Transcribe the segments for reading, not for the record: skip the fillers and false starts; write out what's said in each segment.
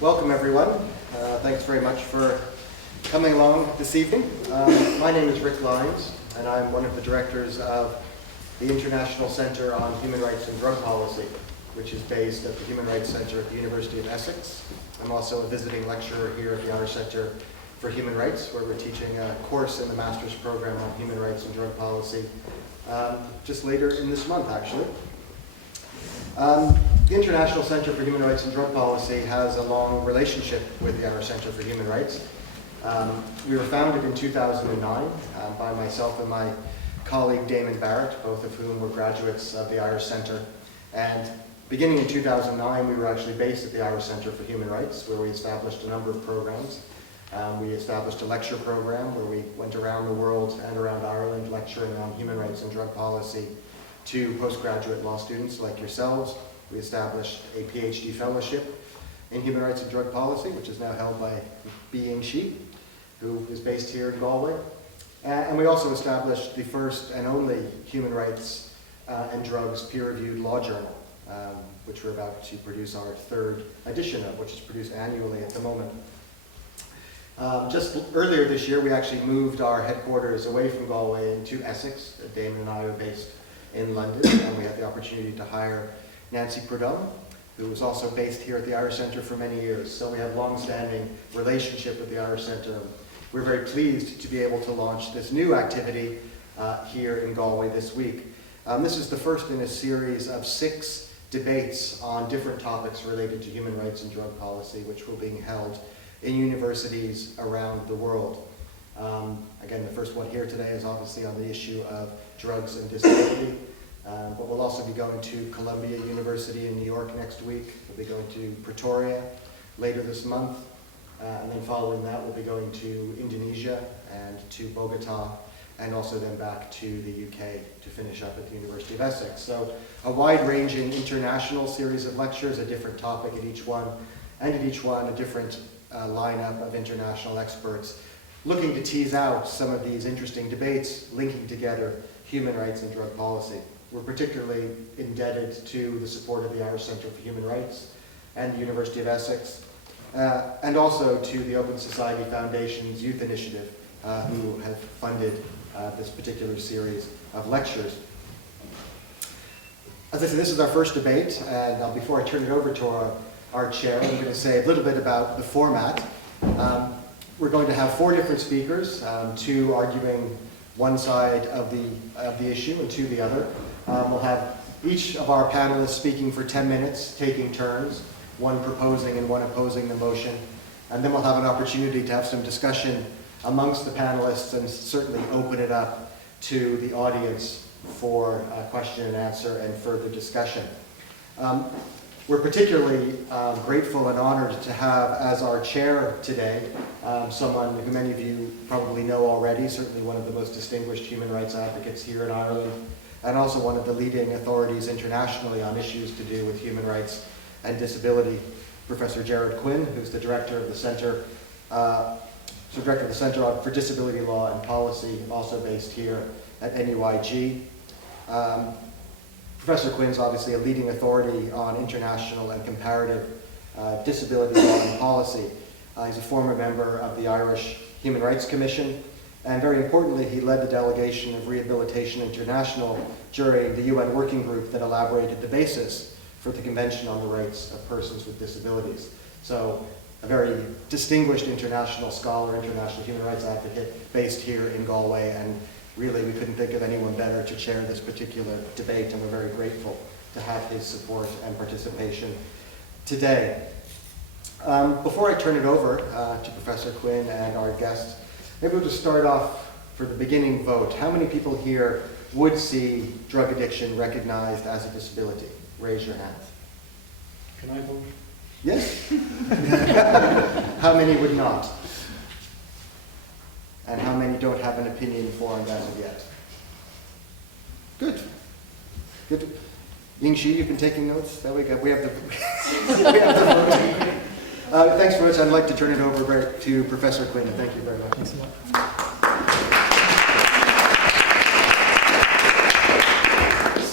Welcome, everyone. Thanks very much for coming along this evening. My name is Rick Lyons, and I'm one of the directors of the International Center on Human Rights and Drug Policy, which is based at the Human Rights Center at the University of Essex. I'm also a visiting lecturer here at the Irish Center for Human Rights, where we're teaching a course in the master's program on human rights and drug policy just later in this month, actually. The International Center for Human Rights and Drug Policy has a long relationship with the Irish Center for Human Rights. We were founded in 2009 by myself and my colleague Damon Barrett, both of whom were graduates of the Irish Center. And beginning in 2009, we were actually based at the Irish Center for Human Rights, where we established a number of programs. We established a lecture program where we went around the world and around Ireland lecturing on human rights and drug policy to postgraduate law students like yourselves. We established a PhD fellowship in human rights and drug policy, which is now held by Being She, who is based here in Galway. And we also established the first and only human rights and drugs peer-reviewed law journal, which we're about to produce our third edition of, which is produced annually at the moment. Just earlier this year, we actually moved our headquarters away from Galway into Essex. Damon and I are based in London, and we had the opportunity to hire Nancy Prudhomme, who was also based here at the Irish Center for many years. So we have a long-standing relationship with the Irish Center. We're very pleased to be able to launch this new activity here in Galway this week. This is the first in a series of 6 debates on different topics related to human rights and drug policy, which were being held in universities around the world. Again, the first one here today is obviously on the issue of drugs and disability, but we'll also be going to Columbia University in New York next week. We'll be going to Pretoria later this month, and then following that we'll be going to Indonesia and to Bogota, and also then back to the UK to finish up at the University of Essex. So a wide-ranging international series of lectures, a different topic at each one, and at each one a different lineup of international experts looking to tease out some of these interesting debates linking together human rights and drug policy. We're particularly indebted to the support of the Irish Center for Human Rights and the University of Essex, and also to the Open Society Foundation's Youth Initiative, who have funded this particular series of lectures. As I said, this is our first debate, and before I turn it over to our chair, I'm going to say a little bit about the format. We're going to have 4 different speakers, 2 arguing one side of the issue and 2 the other. We'll have each of our panelists speaking for 10 minutes, taking turns, one proposing and one opposing the motion. And then we'll have an opportunity to have some discussion amongst the panelists and certainly open it up to the audience for question and answer and further discussion. We're particularly grateful and honored to have as our chair today someone who many of you probably know already, certainly one of the most distinguished human rights advocates here in Ireland, and also one of the leading authorities internationally on issues to do with human rights and disability, Professor Gerard Quinn, who's the director of the Center for Disability Law and Policy, also based here at NUIG. Professor Quinn's obviously a leading authority on international and comparative disability law and policy. He's a former member of the Irish Human Rights Commission, and very importantly, he led the delegation of Rehabilitation International during the UN working group that elaborated the basis for the Convention on the Rights of Persons with Disabilities. So a very distinguished international scholar, international human rights advocate based here in Galway, and really we couldn't think of anyone better to chair this particular debate, and we're very grateful to have his support and participation today. Before I turn it over to Professor Quinn and our guest, maybe we'll just start off for the beginning vote. How many people here would see drug addiction recognized as a disability? Raise your hand. Can I vote? Yes? How many would not? And how many don't have an opinion formed as of yet? Good. Good. Ying-Shi, you've been taking notes? There we go. We have the, we have the vote. Thanks very much. I'd like to turn it over to Professor Quinn. Thank you very much. Thanks a lot.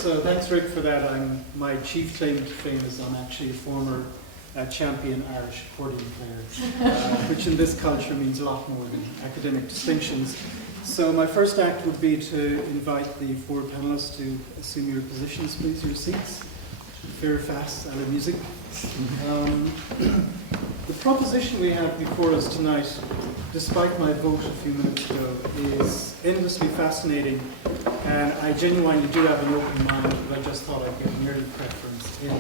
So thanks, Rick, for that. My chief claim to fame is I'm actually a former champion Irish accordion player, which in this culture means a lot more than academic distinctions. So my first act would be to invite the four panelists to assume your positions, please, your seats. Very fast, and music. The proposition we have before us tonight, despite my vote a few minutes ago, is endlessly fascinating, and I genuinely do have an open mind, but I just thought I'd get an early preference in.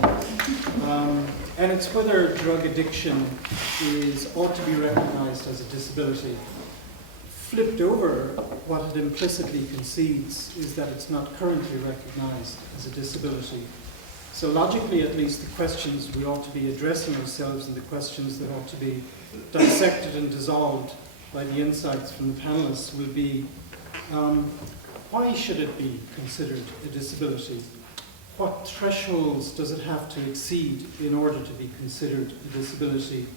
And it's whether drug addiction ought to be recognized as a disability. Flipped over, what it implicitly concedes is that it's not currently recognized as a disability. So logically, at least, the questions we ought to be addressing ourselves and the questions that ought to be dissected and dissolved by the insights from the panelists will be, why should it be considered a disability? What thresholds does it have to exceed in order to be considered a disability?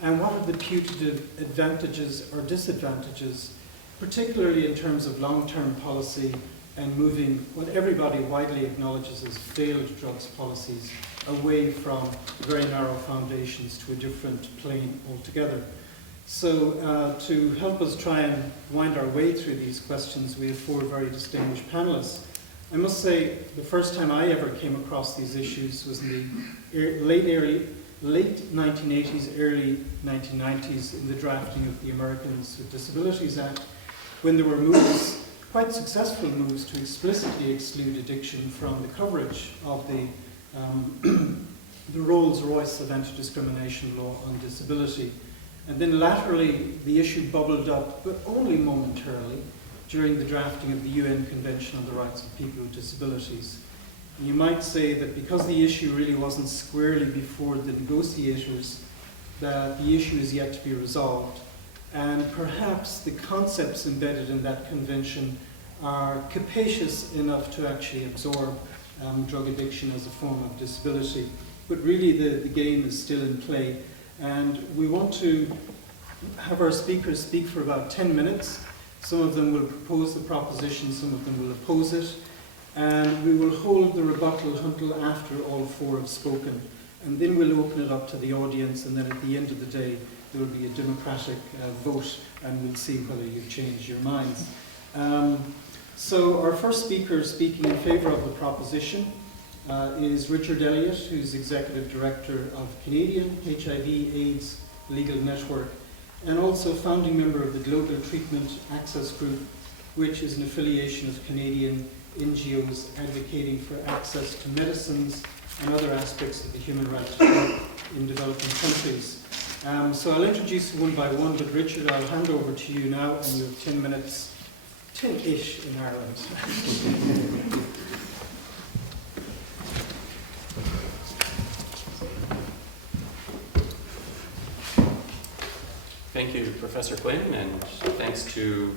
And what are the putative advantages or disadvantages, particularly in terms of long-term policy and moving what everybody widely acknowledges as failed drugs policies away from very narrow foundations to a different plane altogether. So to help us try and wind our way through these questions, we have four very distinguished panelists. I must say, the first time I ever came across these issues was in the late 1980s, early 1990s, in the drafting of the Americans with Disabilities Act, when there were moves, quite successful moves, to explicitly exclude addiction from the coverage of the Rolls-Royce of anti-discrimination law on disability. And then laterally, the issue bubbled up, but only momentarily, during the drafting of the UN Convention on the Rights of People with Disabilities. You might say that because the issue really wasn't squarely before the negotiators, that the issue is yet to be resolved. And perhaps the concepts embedded in that convention are capacious enough to actually absorb drug addiction as a form of disability. But really the game is still in play. And we want to have our speakers speak for about 10 minutes. Some of them will propose the proposition, some of them will oppose it. And we will hold the rebuttal until after all four have spoken. And then we'll open it up to the audience, and then at the end of the day, there will be a democratic vote, and we'll see whether you've changed your minds. So our first speaker speaking in favour of the proposition is Richard Elliott, who's Executive Director of Canadian HIV/AIDS Legal Network, and also founding member of the Global Treatment Access Group, which is an affiliation of Canadian NGOs advocating for access to medicines and other aspects of the human rights in developing countries. So I'll introduce you one by one, but Richard, I'll hand over to you now, and you have 10 minutes, 10-ish in Ireland. Thank you, Professor Quinn, and thanks to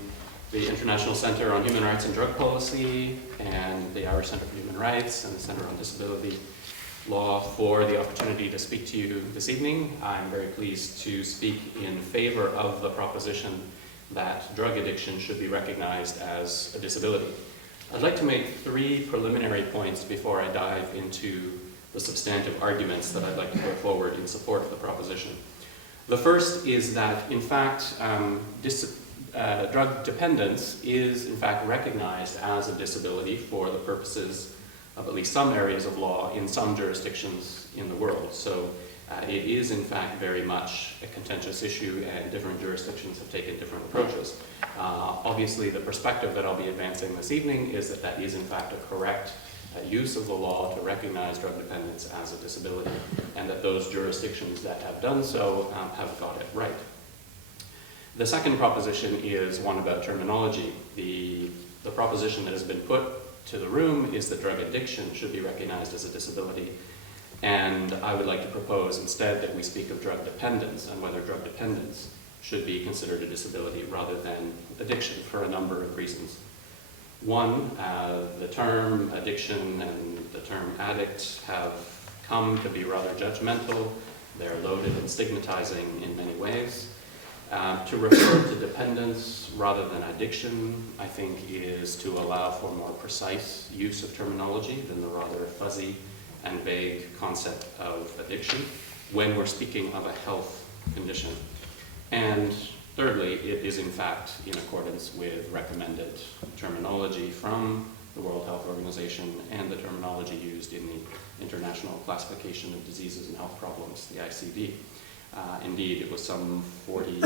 the International Center on Human Rights and Drug Policy and the Irish Center for Human Rights and the Center on Disability Law for the opportunity to speak to you this evening. I'm very pleased to speak in favor of the proposition that drug addiction should be recognized as a disability. I'd like to make three preliminary points before I dive into the substantive arguments that I'd like to put forward in support of the proposition. The first is that, in fact, drug dependence is, in fact, recognized as a disability for the purposes of at least some areas of law in some jurisdictions in the world. So it is, in fact, very much a contentious issue, and different jurisdictions have taken different approaches. Obviously, the perspective that I'll be advancing this evening is that that is, in fact, a correct use of the law to recognize drug dependence as a disability, and that those jurisdictions that have done so have got it right. The second proposition is one about terminology. The proposition that has been put to the room is that drug addiction should be recognized as a disability, and I would like to propose instead that we speak of drug dependence and whether drug dependence should be considered a disability rather than addiction, for a number of reasons. One, the term addiction and the term addict have come to be rather judgmental. They're loaded and stigmatizing in many ways. To refer to dependence rather than addiction, I think, is to allow for more precise use of terminology than the rather fuzzy and vague concept of addiction. when we're speaking of a health condition. And thirdly, it is in fact in accordance with recommended terminology from the World Health Organization and the terminology used in the International Classification of Diseases and Health Problems, the ICD. Indeed, it was some 40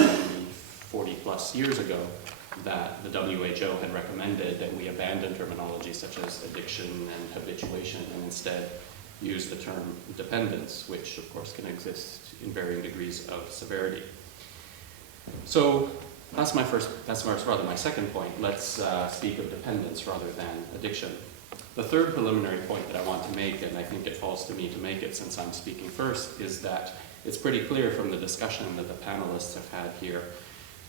plus years ago that the WHO had recommended that we abandon terminology such as addiction and habituation and instead use the term dependence, which of course can exist in varying degrees of severity. So that's rather my second point. Let's speak of dependence rather than addiction. The third preliminary point that I want to make, and I think it falls to me to make it since I'm speaking first, is that it's pretty clear from the discussion that the panelists have had here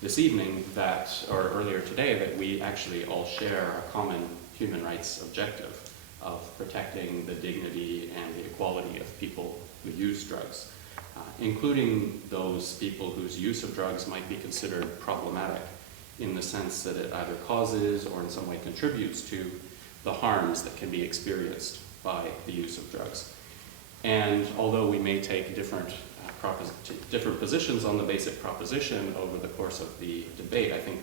this evening or earlier today, that we actually all share a common human rights objective of protecting the dignity and the equality of people who use drugs, including those people whose use of drugs might be considered problematic in the sense that it either causes or in some way contributes to the harms that can be experienced by the use of drugs. And although we may take different positions on the basic proposition over the course of the debate, I think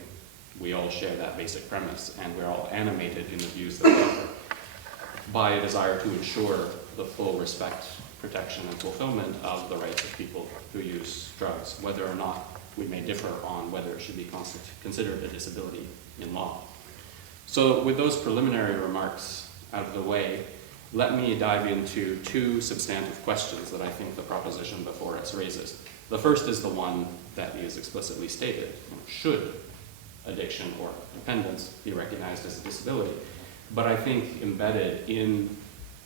we all share that basic premise, and we're all animated in the views that we offer by a desire to ensure the full respect, protection, and fulfillment of the rights of people who use drugs, whether or not we may differ on whether it should be considered a disability in law. So with those preliminary remarks out of the way, let me dive into two substantive questions that I think the proposition before us raises. The first is the one that is explicitly stated. Should addiction or dependence be recognized as a disability? But I think embedded in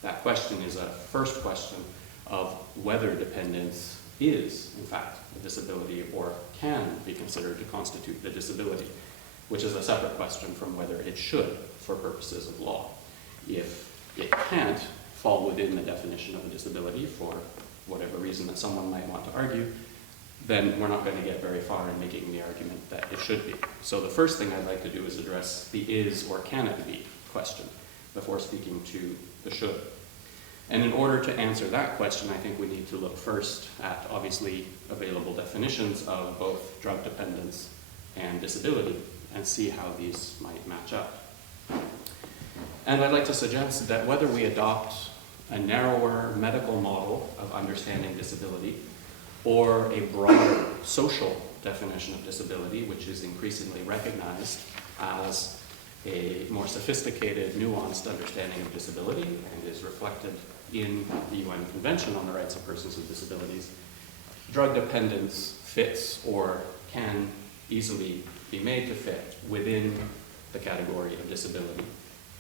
that question is a first question of whether dependence is, in fact, a disability or can be considered to constitute a disability, which is a separate question from whether it should for purposes of law. If it can't fall within the definition of a disability for whatever reason that someone might want to argue, then we're not going to get very far in making the argument that it should be. So the first thing I'd like to do is address the is or can it be question before speaking to the should. And in order to answer that question, I think we need to look first at obviously available definitions of both drug dependence and disability and see how these might match up. And I'd like to suggest that whether we adopt a narrower medical model of understanding disability or a broader social definition of disability, which is increasingly recognized as a more sophisticated, nuanced understanding of disability and is reflected in the UN Convention on the Rights of Persons with Disabilities, drug dependence fits or can easily be made to fit within the category of disability,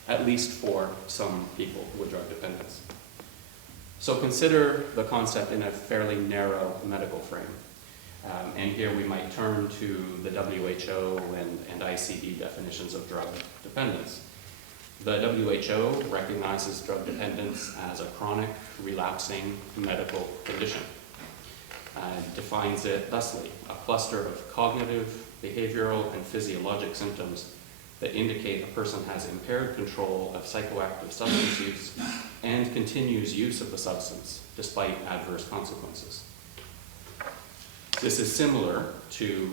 at least for some people with drug dependence. So consider the concept in a fairly narrow medical frame. And here we might turn to the WHO and ICD definitions of drug dependence. The WHO recognizes drug dependence as a chronic, relapsing medical condition. Defines it thusly: a cluster of cognitive, behavioral, and physiologic symptoms that indicate a person has impaired control of psychoactive substance use and continues use of the substance despite adverse consequences. This is similar to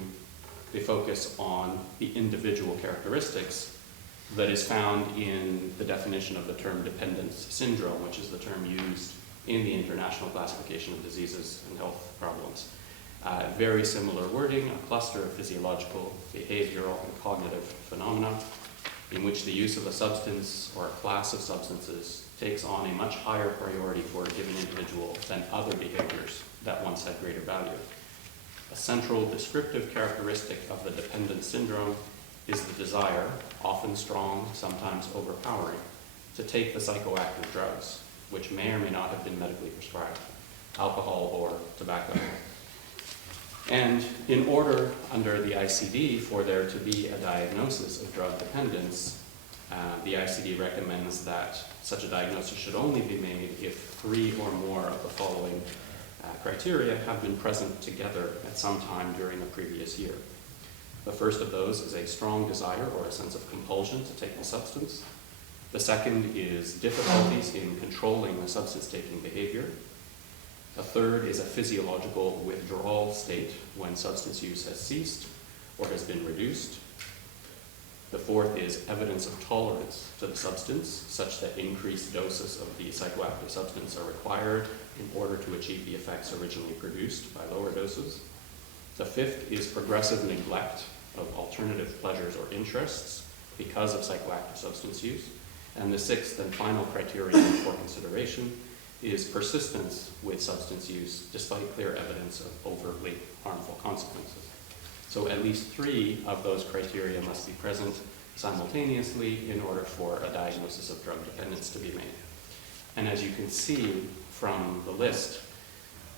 the focus on the individual characteristics that is found in the definition of the term dependence syndrome, which is the term used in the International Classification of Diseases and Health Problems. Very similar wording: a cluster of physiological, behavioral, and cognitive phenomena in which the use of a substance or a class of substances takes on a much higher priority for a given individual than other behaviors that once had greater value. A central descriptive characteristic of the dependence syndrome is the desire, often strong, sometimes overpowering, to take the psychoactive drugs, which may or may not have been medically prescribed, alcohol or tobacco. And in order, under the ICD, for there to be a diagnosis of drug dependence, the ICD recommends that such a diagnosis should only be made if 3 or more of the following criteria have been present together at some time during a previous year. The first of those is a strong desire or a sense of compulsion to take the substance. The second is difficulties in controlling the substance-taking behavior. A third is a physiological withdrawal state when substance use has ceased or has been reduced. The fourth is evidence of tolerance to the substance, such that increased doses of the psychoactive substance are required in order to achieve the effects originally produced by lower doses. The fifth is progressive neglect of alternative pleasures or interests because of psychoactive substance use. And the sixth and final criterion for consideration is persistence with substance use despite clear evidence of overtly harmful consequences. So at least three of those criteria must be present simultaneously in order for a diagnosis of drug dependence to be made. And as you can see from the list,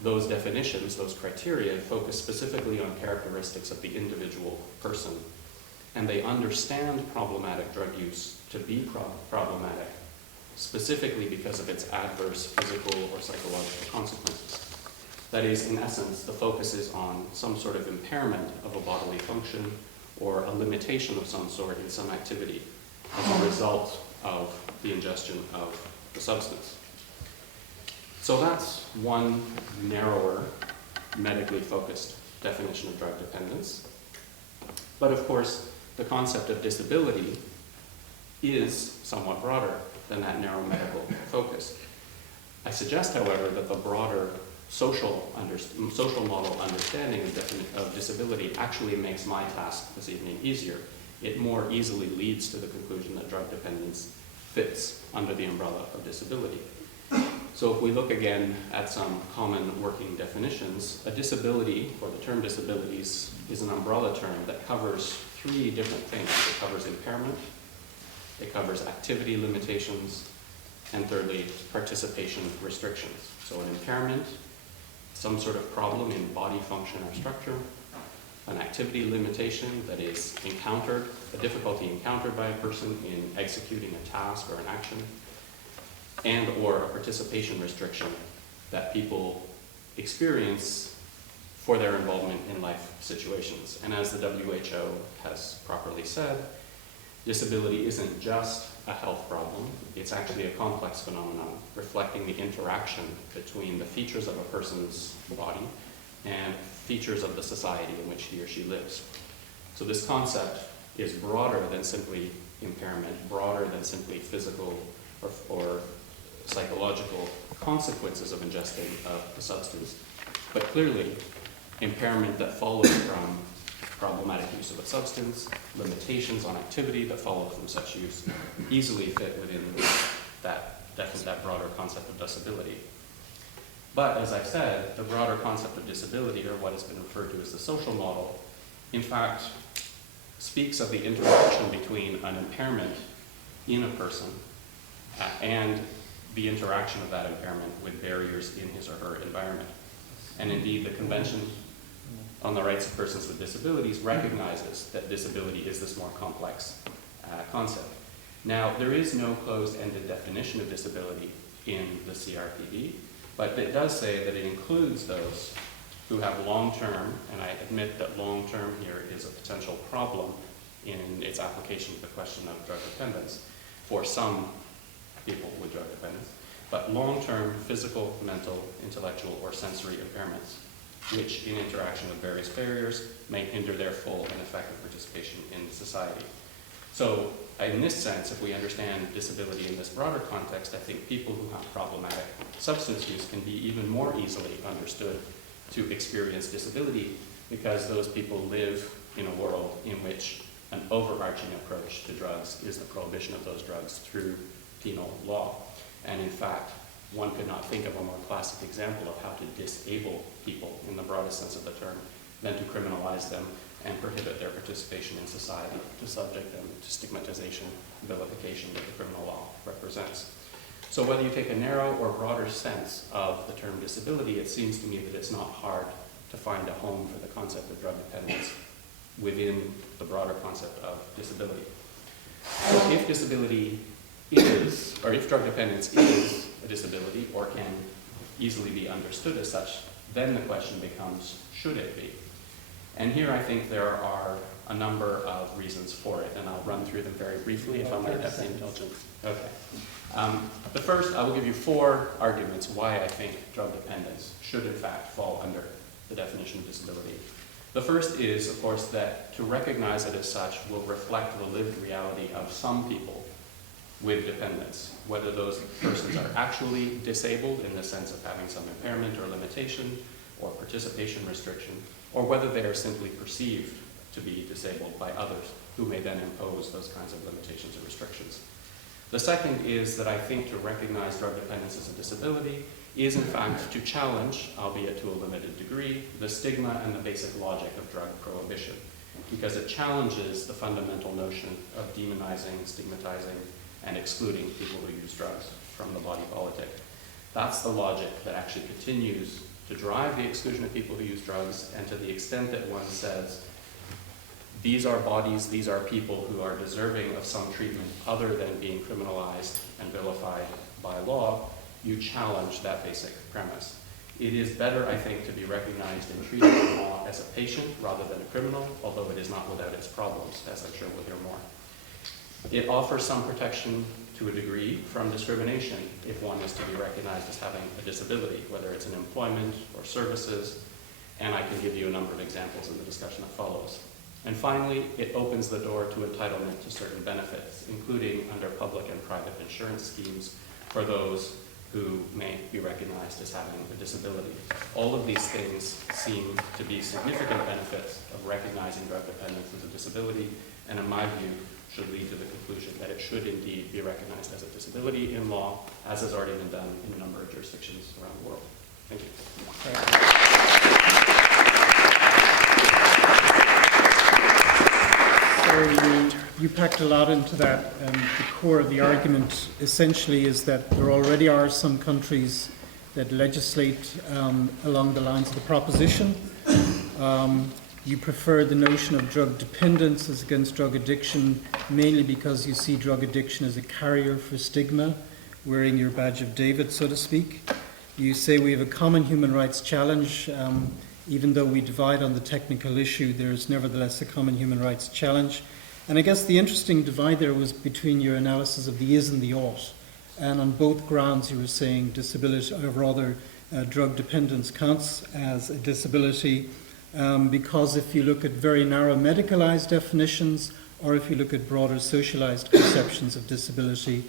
those definitions, those criteria, focus specifically on characteristics of the individual person, and they understand problematic drug use to be problematic specifically because of its adverse physical or psychological consequences. That is, in essence, the focus is on some sort of impairment of a bodily function or a limitation of some sort in some activity as a result of the ingestion of the substance. So that's one narrower, medically focused definition of drug dependence. But of course, the concept of disability is somewhat broader than that narrow medical focus. I suggest, however, that the broader social model understanding of disability actually makes my task this evening easier. It more easily leads to the conclusion that drug dependence fits under the umbrella of disability. So if we look again at some common working definitions, a disability, or the term disabilities, is an umbrella term that covers three different things. It covers impairment, it covers activity limitations, and thirdly, participation restrictions. So an impairment, some sort of problem in body function or structure, an activity limitation that is encountered, a difficulty encountered by a person in executing a task or an action, and or a participation restriction that people experience for their involvement in life situations. And as the WHO has properly said, disability isn't just a health problem, it's actually a complex phenomenon reflecting the interaction between the features of a person's body and features of the society in which he or she lives. So this concept is broader than simply impairment, broader than simply physical or psychological consequences of ingesting the substance, but clearly impairment that follows from problematic use of a substance, limitations on activity that follow from such use easily fit within that broader concept of disability. But as I've said, the broader concept of disability, or what has been referred to as the social model, in fact speaks of the interaction between an impairment in a person and the interaction of that impairment with barriers in his or her environment. And indeed, the Convention on the Rights of Persons with Disabilities recognizes that disability is this more complex concept. Now, there is no closed-ended definition of disability in the CRPD, but it does say that it includes those who have long-term, and I admit that long-term here is a potential problem in its application to the question of drug dependence for some people with drug dependence, but long-term physical, mental, intellectual, or sensory impairments, which in interaction with various barriers may hinder their full and effective participation in society. So in this sense, if we understand disability in this broader context, I think people who have problematic substance use can be even more easily understood to experience disability because those people live in a world in which an overarching approach to drugs is the prohibition of those drugs through penal law. And in fact, one could not think of a more classic example of how to disable people in the broadest sense of the term than to criminalize them and prohibit their participation in society, to subject them to stigmatization, vilification that the criminal law represents. So whether you take a narrow or broader sense of the term disability, it seems to me that it's not hard to find a home for the concept of drug dependence within the broader concept of disability. So if disability is, or if drug dependence is a disability or can easily be understood as such, then the question becomes, should it be? And here I think there are a number of reasons for it, and I'll run through them very briefly if I might have the indulgence. Okay. The first, I will give you 4 arguments why I think drug dependence should in fact fall under the definition of disability. The first is, of course, that to recognize it as such will reflect the lived reality of some people with dependence, whether those persons are actually disabled in the sense of having some impairment or limitation or participation restriction, or whether they are simply perceived to be disabled by others who may then impose those kinds of limitations or restrictions. The second is that I think to recognize drug dependence as a disability is in fact to challenge, albeit to a limited degree, the stigma and the basic logic of drug prohibition, because it challenges the fundamental notion of demonizing, stigmatizing, and excluding people who use drugs from the body politic. That's the logic that actually continues to drive the exclusion of people who use drugs, and to the extent that one says, these are bodies, these are people who are deserving of some treatment other than being criminalized and vilified by law, you challenge that basic premise. It is better, I think, to be recognized and treated in law as a patient rather than a criminal, although it is not without its problems, as I'm sure we'll hear more. It offers some protection to a degree from discrimination if one is to be recognized as having a disability, whether it's in employment or services, and I can give you a number of examples in the discussion that follows. And finally, it opens the door to entitlement to certain benefits, including under public and private insurance schemes for those who may be recognized as having a disability. All of these things seem to be significant benefits of recognizing drug dependence as a disability, and in my view, should lead to the conclusion that it should indeed be recognized as a disability in law, as has already been done in a number of jurisdictions around the world. Thank you. So you packed a lot into that. The core of the argument essentially is that there already are some countries that legislate along the lines of the proposition. You prefer the notion of drug dependence as against drug addiction, mainly because you see drug addiction as a carrier for stigma, wearing your badge of David, so to speak. You say we have a common human rights challenge. Even though we divide on the technical issue, there is nevertheless a common human rights challenge. And I guess the interesting divide there was between your analysis of the is and the ought. And on both grounds you were saying disability, or rather drug dependence counts as a disability, because if you look at very narrow medicalized definitions, or if you look at broader socialized conceptions of disability,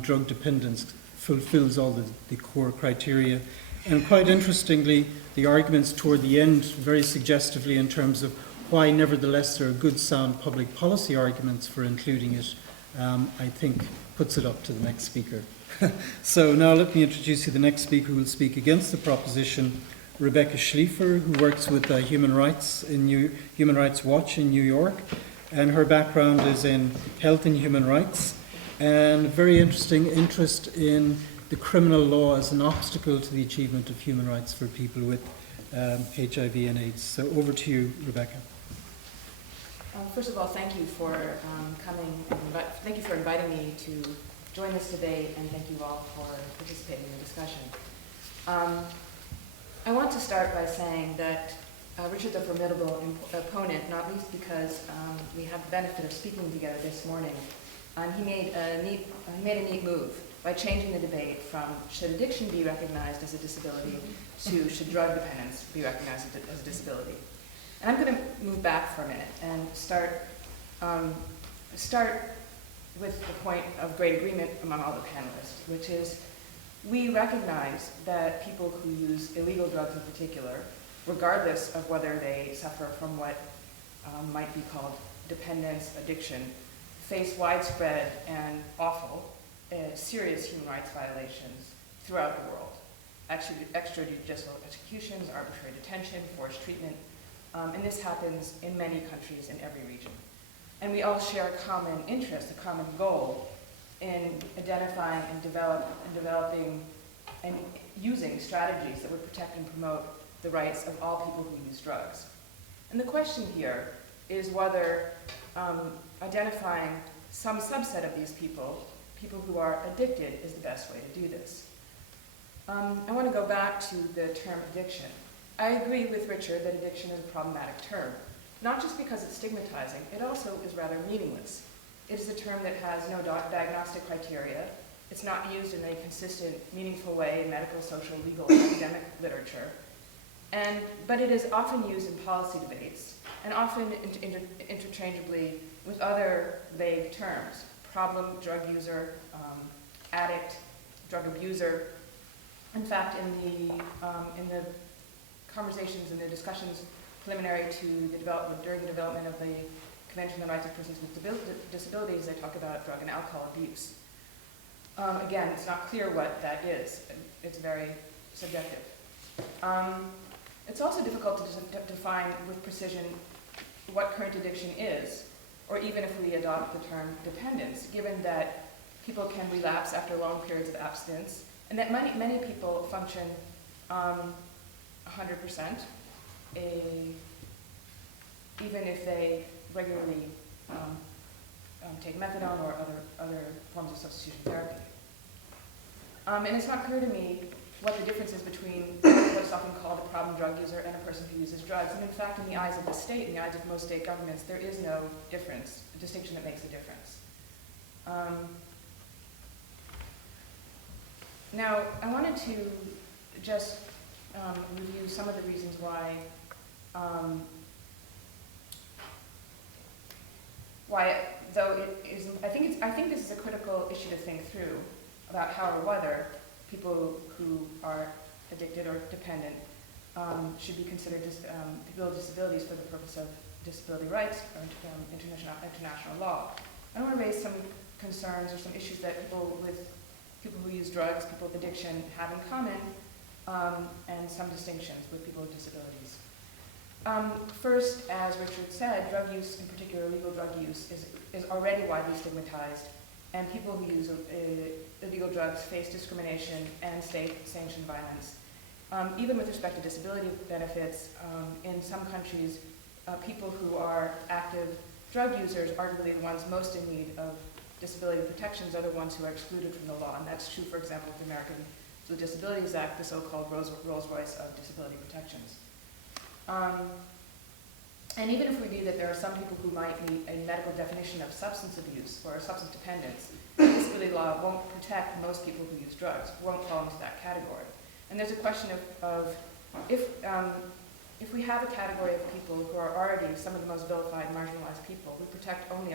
drug dependence fulfills all the core criteria. And quite interestingly, the arguments toward the end, very suggestively in terms of why nevertheless there are good sound public policy arguments for including it, I think puts it up to the next speaker. So now let me introduce you to the next speaker who will speak against the proposition, Rebecca Schleiffer, who works with Human Rights Watch in New York, and her background is in health and human rights, and a very interesting interest in the criminal law as an obstacle to the achievement of human rights for people with HIV and AIDS. So over to you, Rebecca. First of all, thank you for coming, and thank you for inviting me to join this debate, and thank you all for participating in the discussion. I want to start by saying that Richard's a formidable opponent, not least because we have the benefit of speaking together this morning. He made a neat move by changing the debate from should addiction be recognized as a disability to should drug dependence be recognized as a disability. And I'm going to move back for a minute and start with the point of great agreement among all the panelists, which is we recognize that people who use illegal drugs in particular, regardless of whether they suffer from what might be called dependence, addiction, face widespread and awful serious human rights violations throughout the world. Extrajudicial executions, arbitrary detention, forced treatment, and this happens in many countries in every region. And we all share a common interest, a common goal in identifying and developing and using strategies that would protect and promote the rights of all people who use drugs. And the question here is whether identifying some subset of these people who are addicted, is the best way to do this. I want to go back to the term addiction. I agree with Richard that addiction is a problematic term, not just because it's stigmatizing, it also is rather meaningless. It is a term that has no diagnostic criteria. It's not used in a consistent, meaningful way in medical, social, legal, and academic literature. But it is often used in policy debates, and often interchangeably with other vague terms: problem, drug user, addict, drug abuser. In fact, in the conversations and the discussions preliminary to during the development of the Convention on the Rights of Persons with Disabilities, they talk about drug and alcohol abuse. Again, it's not clear what that is. It's very subjective. It's also difficult to define with precision what current addiction is, or even if we adopt the term dependence, given that people can relapse after long periods of abstinence, and that many people function 100%, even if they regularly take methadone or other forms of substitution therapy. And it's not clear to me what the difference is between what's often called a problem drug user and a person who uses drugs. And in fact, in the eyes of the state, in the eyes of most state governments, there is no difference, a distinction that makes a difference. Now, I wanted to just review some of the reasons why though it is, I think this is a critical issue to think through about how or whether people who are addicted or dependent should be considered people with disabilities for the purpose of disability rights or international law. I want to raise some concerns or some issues that people who use drugs, people with addiction, have in common, and some distinctions with people with disabilities. First, as Richard said, drug use, in particular illegal drug use, is already widely stigmatized, and people who use illegal drugs face discrimination and state-sanctioned violence. Even with respect to disability benefits, in some countries, people who are active drug users, arguably the ones most in need of disability protections, are the ones who are excluded from the law. And that's true, for example, with the Americans with Disabilities Act, the so-called Rolls-Royce of disability protections. And even if we view that there are some people who might meet a medical definition of substance abuse or substance dependence, disability law won't protect most people who use drugs, won't fall into that category. And there's a question of if we have a category of people who are already some of the most vilified, marginalized people, we protect only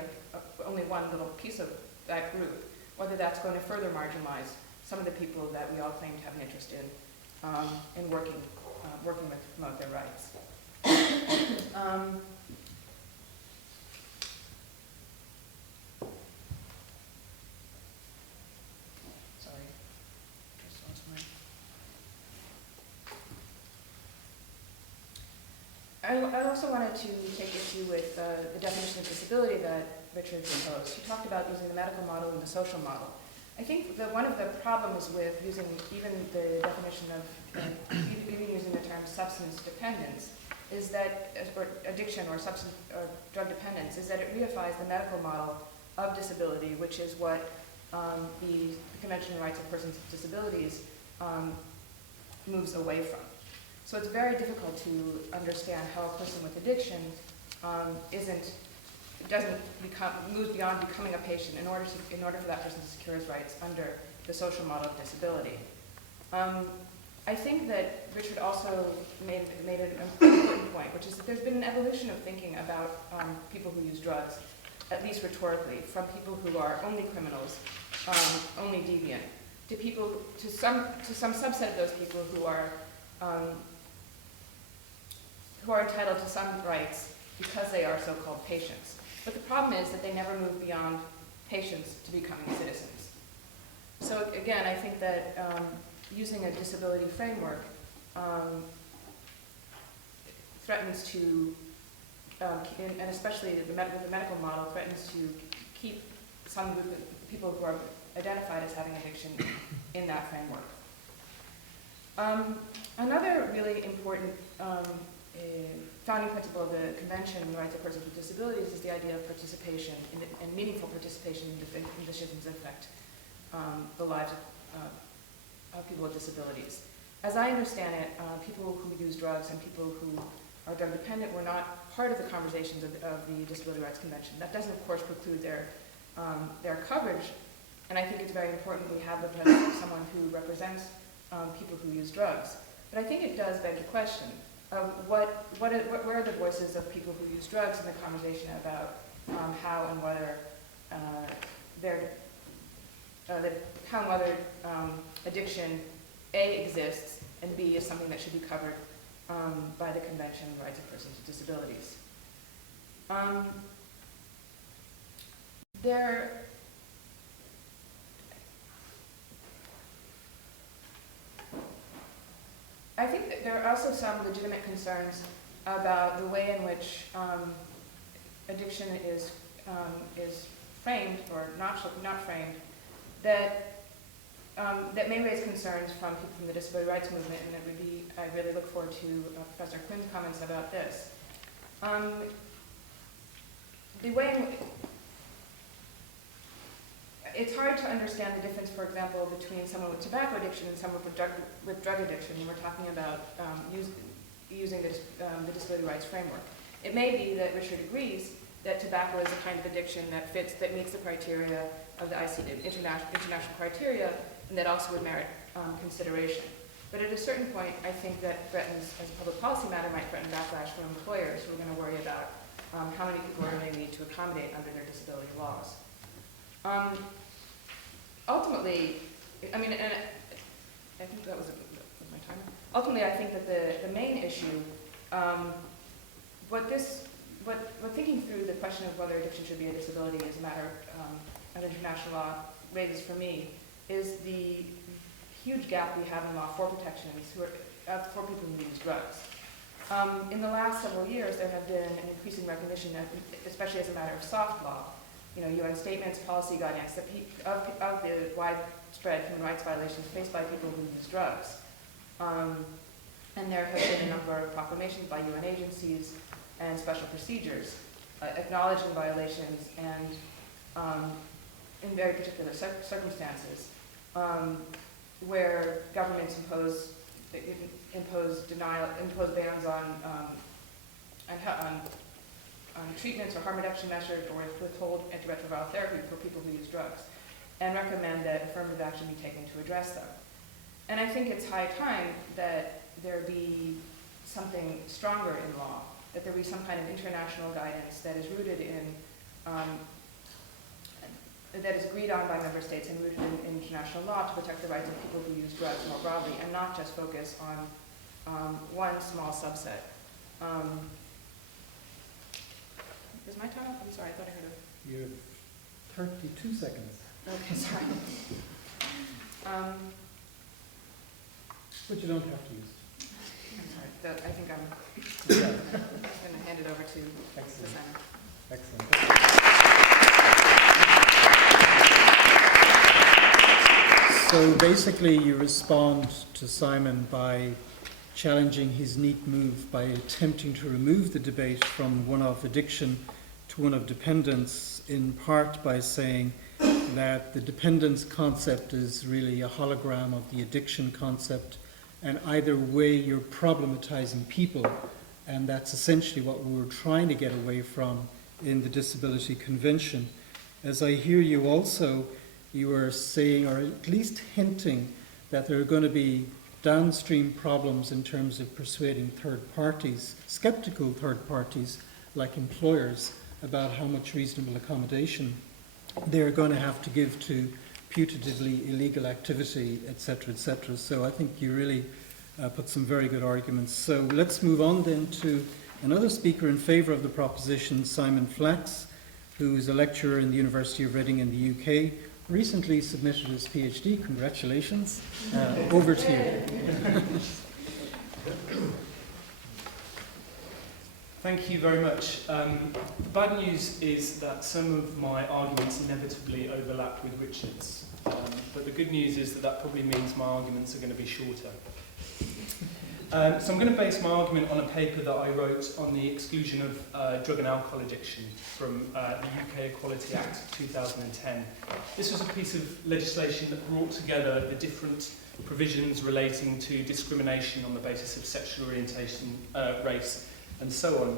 one little piece of that group, whether that's going to further marginalize some of the people that we all claim to have an interest in working with to promote their rights. Sorry, just lost my. I also wanted to take issue with the definition of disability that Richard proposed. He talked about using the medical model and the social model. I think that one of the problems with using even the definition of, even using the term substance dependence, is that, or addiction or substance or drug dependence, is that it reifies the medical model of disability, which is what the Convention on the Rights of Persons with Disabilities moves away from. So it's very difficult to understand how a person with addiction moves beyond becoming a patient in order for that person to secure his rights under the social model of disability. I think that Richard also made an important point, which is that there's been an evolution of thinking about people who use drugs, at least rhetorically, from people who are only criminals, only deviant, to some subset of those people who are entitled to some rights because they are so-called patients. But the problem is that they never move beyond patients to becoming citizens. So again, I think that using a disability framework threatens to, and especially the medical model, threatens to keep some group of people who are identified as having addiction in that framework. Another really important founding principle of the Convention on the Rights of Persons with Disabilities is the idea of participation and meaningful participation in decisions that affect the lives of people with disabilities. as I understand it, people who use drugs and people who are drug dependent were not part of the conversations of the Disability Rights Convention. That doesn't, of course, preclude their coverage, and I think it's very important we have the presence of someone who represents people who use drugs. But I think it does beg the question of where are the voices of people who use drugs in the conversation about how and whether addiction A exists and B is something that should be covered by the Convention on the Rights of Persons with Disabilities. I think that there are also some legitimate concerns about the way in which addiction is framed or not framed that may raise concerns from people from the disability rights movement, and I really look forward to Professor Quinn's comments about this. The way in it's hard to understand the difference, for example, between someone with tobacco addiction and someone with drug addiction when we're talking about using the disability rights framework. It may be that Richard agrees that tobacco is a kind of addiction that meets the criteria of the ICD, international criteria, and that also would merit consideration. But at a certain point, I think that threatens, as a public policy matter, might threaten backlash from employers who are going to worry about how many people are going to need to accommodate under their disability laws. Ultimately, I mean, and I think that was my timer. Ultimately, I think that the main issue, what thinking through the question of whether addiction should be a disability as a matter of international law raises for me is the huge gap we have in law for protections for people who use drugs. In the last several years, there have been an increasing recognition, that, especially as a matter of soft law, UN statements, policy guidelines of the widespread human rights violations faced by people who use drugs. And there have been a number of proclamations by UN agencies and special procedures acknowledging violations and in very particular circumstances where governments impose bans on treatments or harm reduction measures or withhold antiretroviral therapy for people who use drugs, and recommend that affirmative action be taken to address them. And I think it's high time that there be something stronger in law, that there be some kind of international guidance that is rooted in, that is agreed on by member states and rooted in international law to protect the rights of people who use drugs more broadly, and not just focus on one small subset. Is my time up? I'm sorry, I thought I heard it. You have 32 seconds. Okay, sorry. But you don't have to use it. I'm sorry. I think I'm going to hand it over to Excellent. Simon. Excellent. So basically you respond to Simon by challenging his neat move by attempting to remove the debate from one of addiction to one of dependence, in part by saying that the dependence concept is really a hologram of the addiction concept, and either way you're problematizing people, and that's essentially what we were trying to get away from in the Disability Convention. As I hear you also, you were saying, or at least hinting, that there are going to be downstream problems in terms of persuading third parties, skeptical third parties like employers, about how much reasonable accommodation they're going to have to give to putatively illegal activity, etc., etc. So I think you really put some very good arguments. So let's move on then to another speaker in favour of the proposition, Simon Flacks, who is a lecturer in the University of Reading in the UK, recently submitted his PhD. Congratulations. Over to you. Thank you very much. The bad news is that some of my arguments inevitably overlap with Richard's, but the good news is that that probably means my arguments are going to be shorter. So I'm going to base my argument on a paper that I wrote on the exclusion of drug and alcohol addiction from the UK Equality Act 2010. This was a piece of legislation that brought together the different provisions relating to discrimination on the basis of sexual orientation, race, and so on.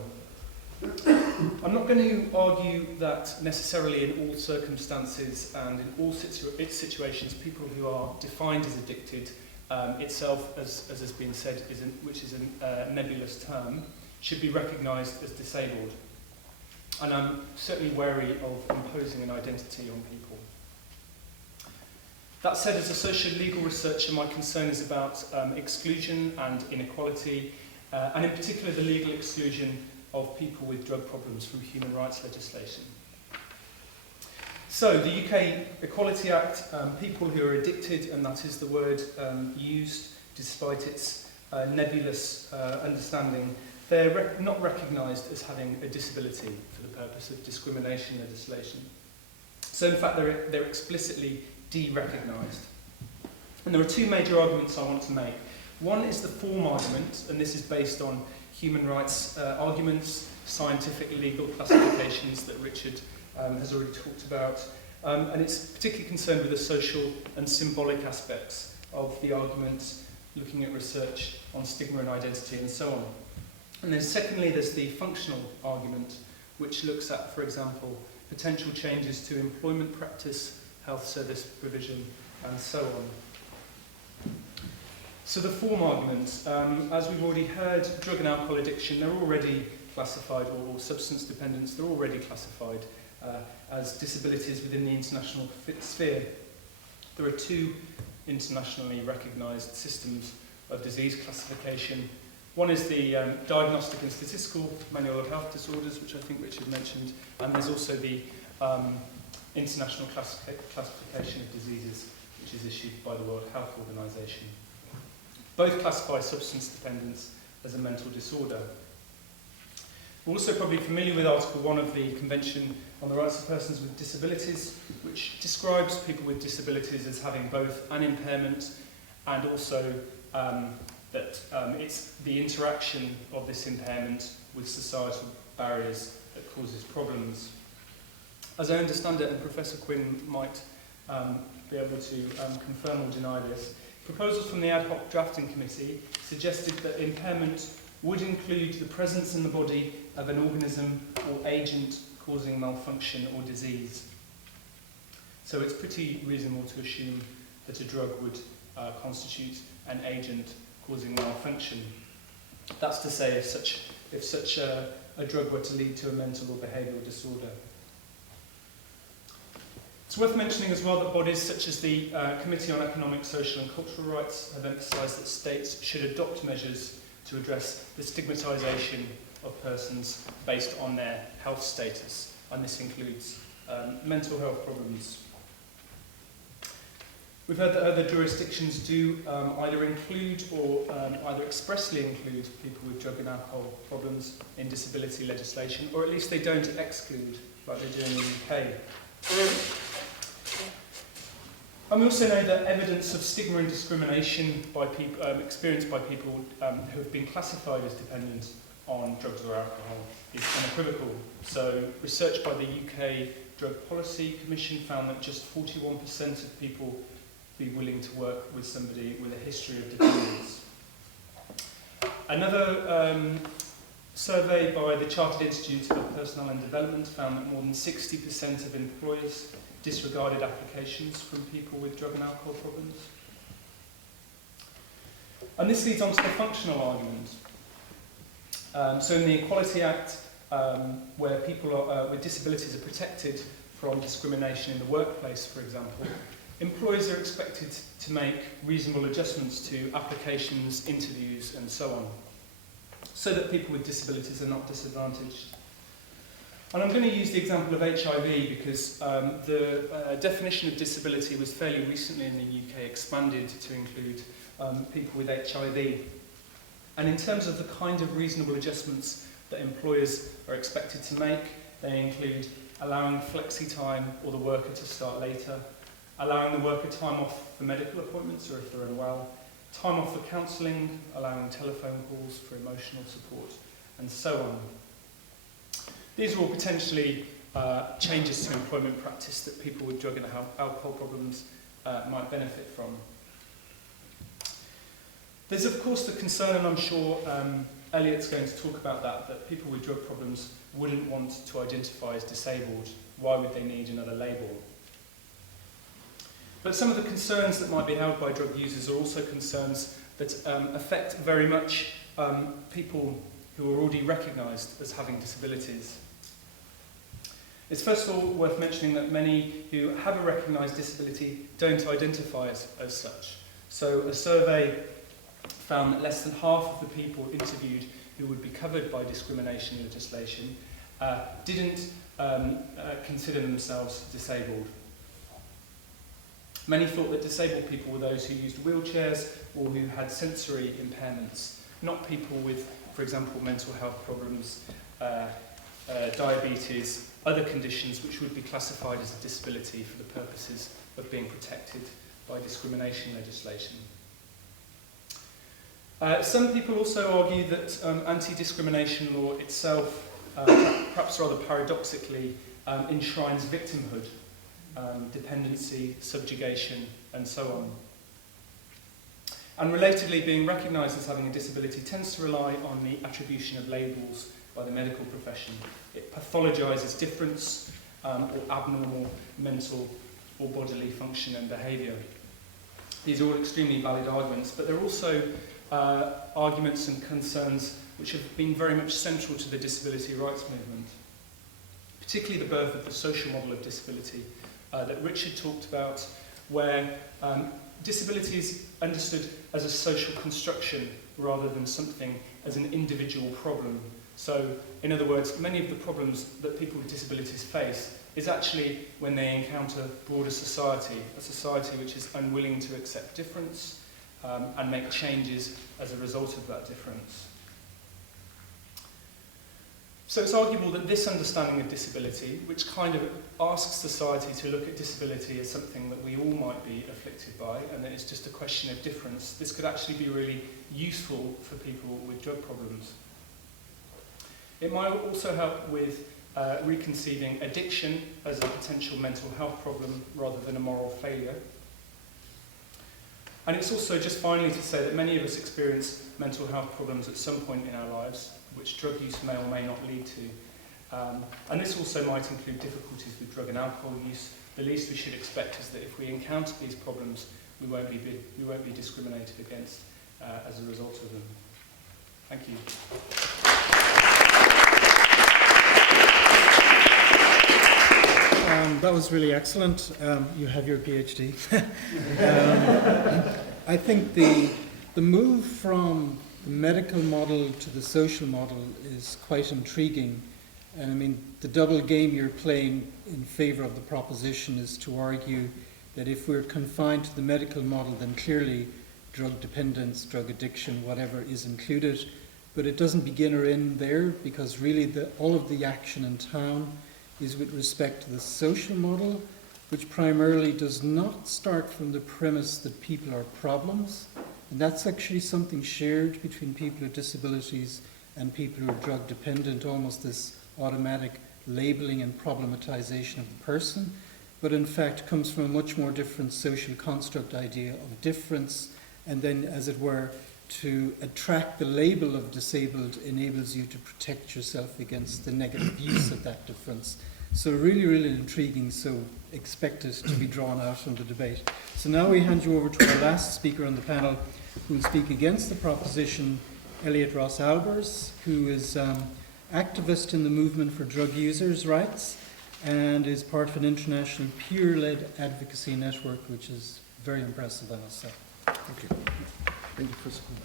I'm not going to argue that necessarily in all circumstances and in all situations, people who are defined as addicted itself, as has been said, which is a nebulous term, should be recognised as disabled. And I'm certainly wary of imposing an identity on people. That said, as a social legal researcher, my concern is about exclusion and inequality, and in particular the legal exclusion of people with drug problems from human rights legislation. So, the UK Equality Act, people who are addicted, and that is the word used despite its nebulous understanding, they're not recognised as having a disability for the purpose of discrimination legislation. So, in fact, they're explicitly de-recognised. And there are two major arguments I want to make. One is the form argument, and this is based on human rights arguments, scientific legal classifications that Richard has already talked about, and it's particularly concerned with the social and symbolic aspects of the argument, looking at research on stigma and identity and so on. And then secondly, there's the functional argument, which looks at, for example, potential changes to employment practice, health service provision, and so on. So the form arguments, as we've already heard, drug and alcohol addiction, they're already classified, or substance dependence, they're already classified as disabilities within the international sphere. There are two internationally recognised systems of disease classification. One is the Diagnostic and Statistical Manual of Health Disorders, which I think Richard mentioned, and there's also the International Classification of Diseases, which is issued by the World Health Organization. Both classify substance dependence as a mental disorder. We're also probably familiar with Article 1 of the Convention on the Rights of Persons with Disabilities, which describes people with disabilities as having both an impairment and also that it's the interaction of this impairment with societal barriers that causes problems. As I understand it, and Professor Quinn might be able to confirm or deny this, proposals from the Ad Hoc Drafting Committee suggested that impairment would include the presence in the body of an organism or agent causing malfunction or disease. So it's pretty reasonable to assume that a drug would constitute an agent causing malfunction. That's to say, if such a drug were to lead to a mental or behavioural disorder. It's worth mentioning as well that bodies such as the Committee on Economic, Social and Cultural Rights have emphasised that states should adopt measures to address the stigmatisation of persons based on their health status, and this includes mental health problems. We've heard that other jurisdictions do either include or either expressly include people with drug and alcohol problems in disability legislation, or at least they don't exclude, like they do in the UK. And we also know that evidence of stigma and discrimination by people, experienced by people who have been classified as dependent on drugs or alcohol is unequivocal. So research by the UK Drug Policy Commission found that just 41% of people be willing to work with somebody with a history of dependence. Another survey by the Chartered Institute of Personnel and Development found that more than 60% of employers disregarded applications from people with drug and alcohol problems. And this leads on to the functional argument. So in the Equality Act, where people with disabilities are protected from discrimination in the workplace, for example, employers are expected to make reasonable adjustments to applications, interviews, and so on, so that people with disabilities are not disadvantaged. And I'm going to use the example of HIV because the definition of disability was fairly recently in the UK expanded to include people with HIV. And in terms of the kind of reasonable adjustments that employers are expected to make, they include allowing flexi time or the worker to start later, allowing the worker time off for medical appointments or if they're unwell, time off for counselling, allowing telephone calls for emotional support, and so on. These are all potentially changes to employment practice that people with drug and alcohol problems might benefit from. There's of course the concern, and I'm sure Elliot's going to talk about that people with drug problems wouldn't want to identify as disabled. Why would they need another label? But some of the concerns that might be held by drug users are also concerns that affect very much people who are already recognised as having disabilities. It's first of all worth mentioning that many who have a recognised disability don't identify as such. So a survey found that less than half of the people interviewed who would be covered by discrimination legislation didn't consider themselves disabled. Many thought that disabled people were those who used wheelchairs or who had sensory impairments, not people with, for example, mental health problems, diabetes, other conditions which would be classified as a disability for the purposes of being protected by discrimination legislation. Some people also argue that anti-discrimination law itself, perhaps rather paradoxically, enshrines victimhood, dependency, subjugation, and so on. And relatedly, being recognised as having a disability tends to rely on the attribution of labels by the medical profession. It pathologises difference or abnormal mental or bodily function and behaviour. These are all extremely valid arguments, but they're also arguments and concerns which have been very much central to the disability rights movement, particularly the birth of the social model of disability that Richard talked about, where disability is understood as a social construction rather than something as an individual problem. So, in other words, many of the problems that people with disabilities face is actually when they encounter broader society, a society which is unwilling to accept difference and make changes as a result of that difference. So it's arguable that this understanding of disability, which kind of asks society to look at disability as something that we all might be afflicted by, and that it's just a question of difference, this could actually be really useful for people with drug problems. It might also help with reconceiving addiction as a potential mental health problem rather than a moral failure. And it's also just finally to say that many of us experience mental health problems at some point in our lives, which drug use may or may not lead to. And this also might include difficulties with drug and alcohol use. The least we should expect is that if we encounter these problems, we won't be discriminated against as a result of them. Thank you. That was really excellent. You have your PhD. I think the move from the medical model to the social model is quite intriguing. And I mean, the double game you're playing in favour of the proposition is to argue that if we're confined to the medical model, then clearly drug dependence, drug addiction, whatever is included. But it doesn't begin or end there, because really all of the action in town is with respect to the social model, which primarily does not start from the premise that people are problems. And that's actually something shared between people with disabilities and people who are drug dependent, almost this automatic labeling and problematization of the person, but in fact comes from a much more different social construct idea of difference, and then, as it were, to attract the label of disabled enables you to protect yourself against the negative use of that difference. So really, really intriguing, so expect it to be drawn out in the debate. So now we hand you over to our last speaker on the panel, who will speak against the proposition, Elliott Albers, who is activist in the movement for drug users' rights and is part of an international peer-led advocacy network, which is very impressive, I must say. Thank you. Thank you for support.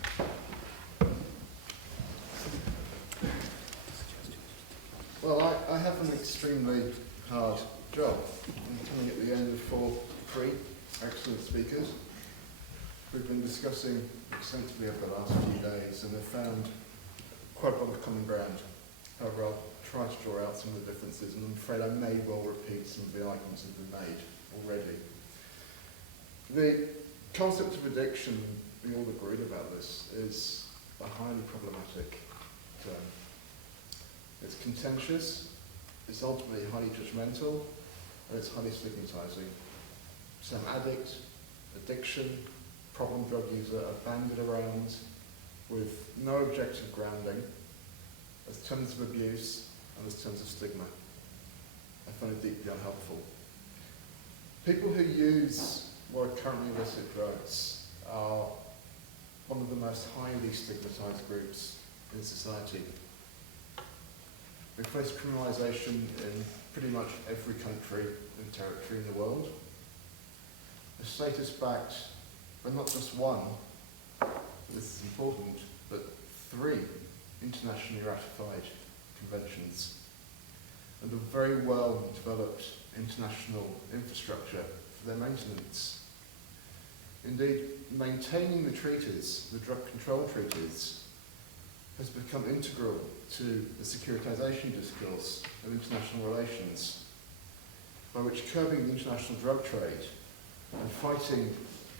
Well, I have an extremely hard job. I'm coming at the end of three excellent speakers. We've been discussing extensively over the last few days and have found quite a lot of common ground. However, I'll try to draw out some of the differences, and I'm afraid I may well repeat some of the arguments that have been made already. The concept of addiction, we all agreed about this, is a highly problematic term. It's contentious, it's ultimately highly judgmental, and it's highly stigmatizing. So addict, addiction, problem drug user are banded around with no objective grounding, as terms of abuse and as terms of stigma. I find it deeply unhelpful. People who use what are currently illicit drugs are one of the most highly stigmatised groups in society. We face criminalisation in pretty much every country and territory in the world. A status backed by not just one, this is important, but 3 internationally ratified conventions and a very well developed international infrastructure for their maintenance. Indeed, maintaining the treaties, the drug control treaties, has become integral to the securitisation discourse of international relations, by which curbing the international drug trade and fighting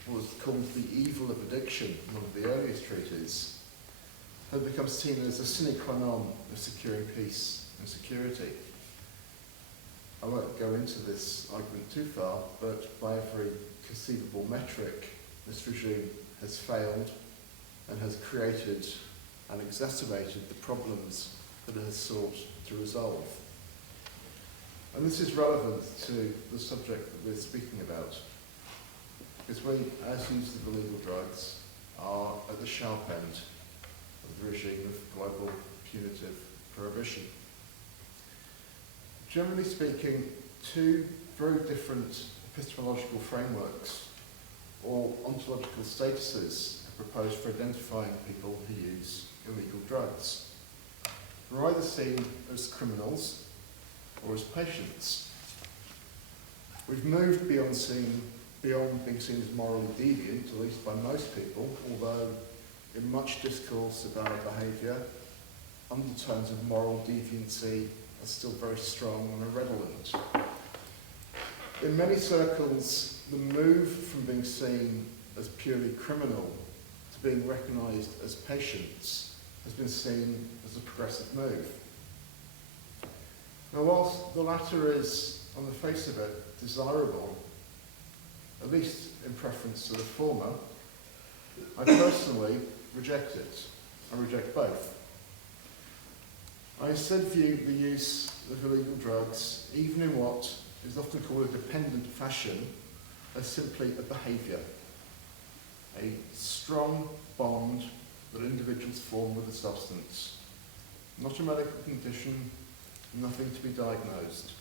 what was called the evil of addiction, one of the earliest treaties, had become seen as a sine qua non of securing peace and security. I won't go into this argument too far, but by every conceivable metric, this regime has failed and has created and exacerbated the problems that it has sought to resolve. And this is relevant to the subject that we're speaking about, because we, as users of illegal drugs, are at the sharp end of the regime of global punitive prohibition. Generally speaking, 2 very different epistemological frameworks or ontological statuses are proposed for identifying people who use illegal drugs. We're either seen as criminals or as patients. We've moved beyond being seen as morally deviant, at least by most people, although in much discourse about our behaviour, undertones of moral deviancy are still very strong and are redolent. In many circles, the move from being seen as purely criminal to being recognised as patients has been seen as a progressive move. Now, whilst the latter is, on the face of it, desirable, at least in preference to the former, I personally reject it. I reject both. I instead view the use of illegal drugs, even in what is often called a dependent fashion, as simply a behaviour, a strong bond that individuals form with a substance. Not a medical condition, nothing to be diagnosed.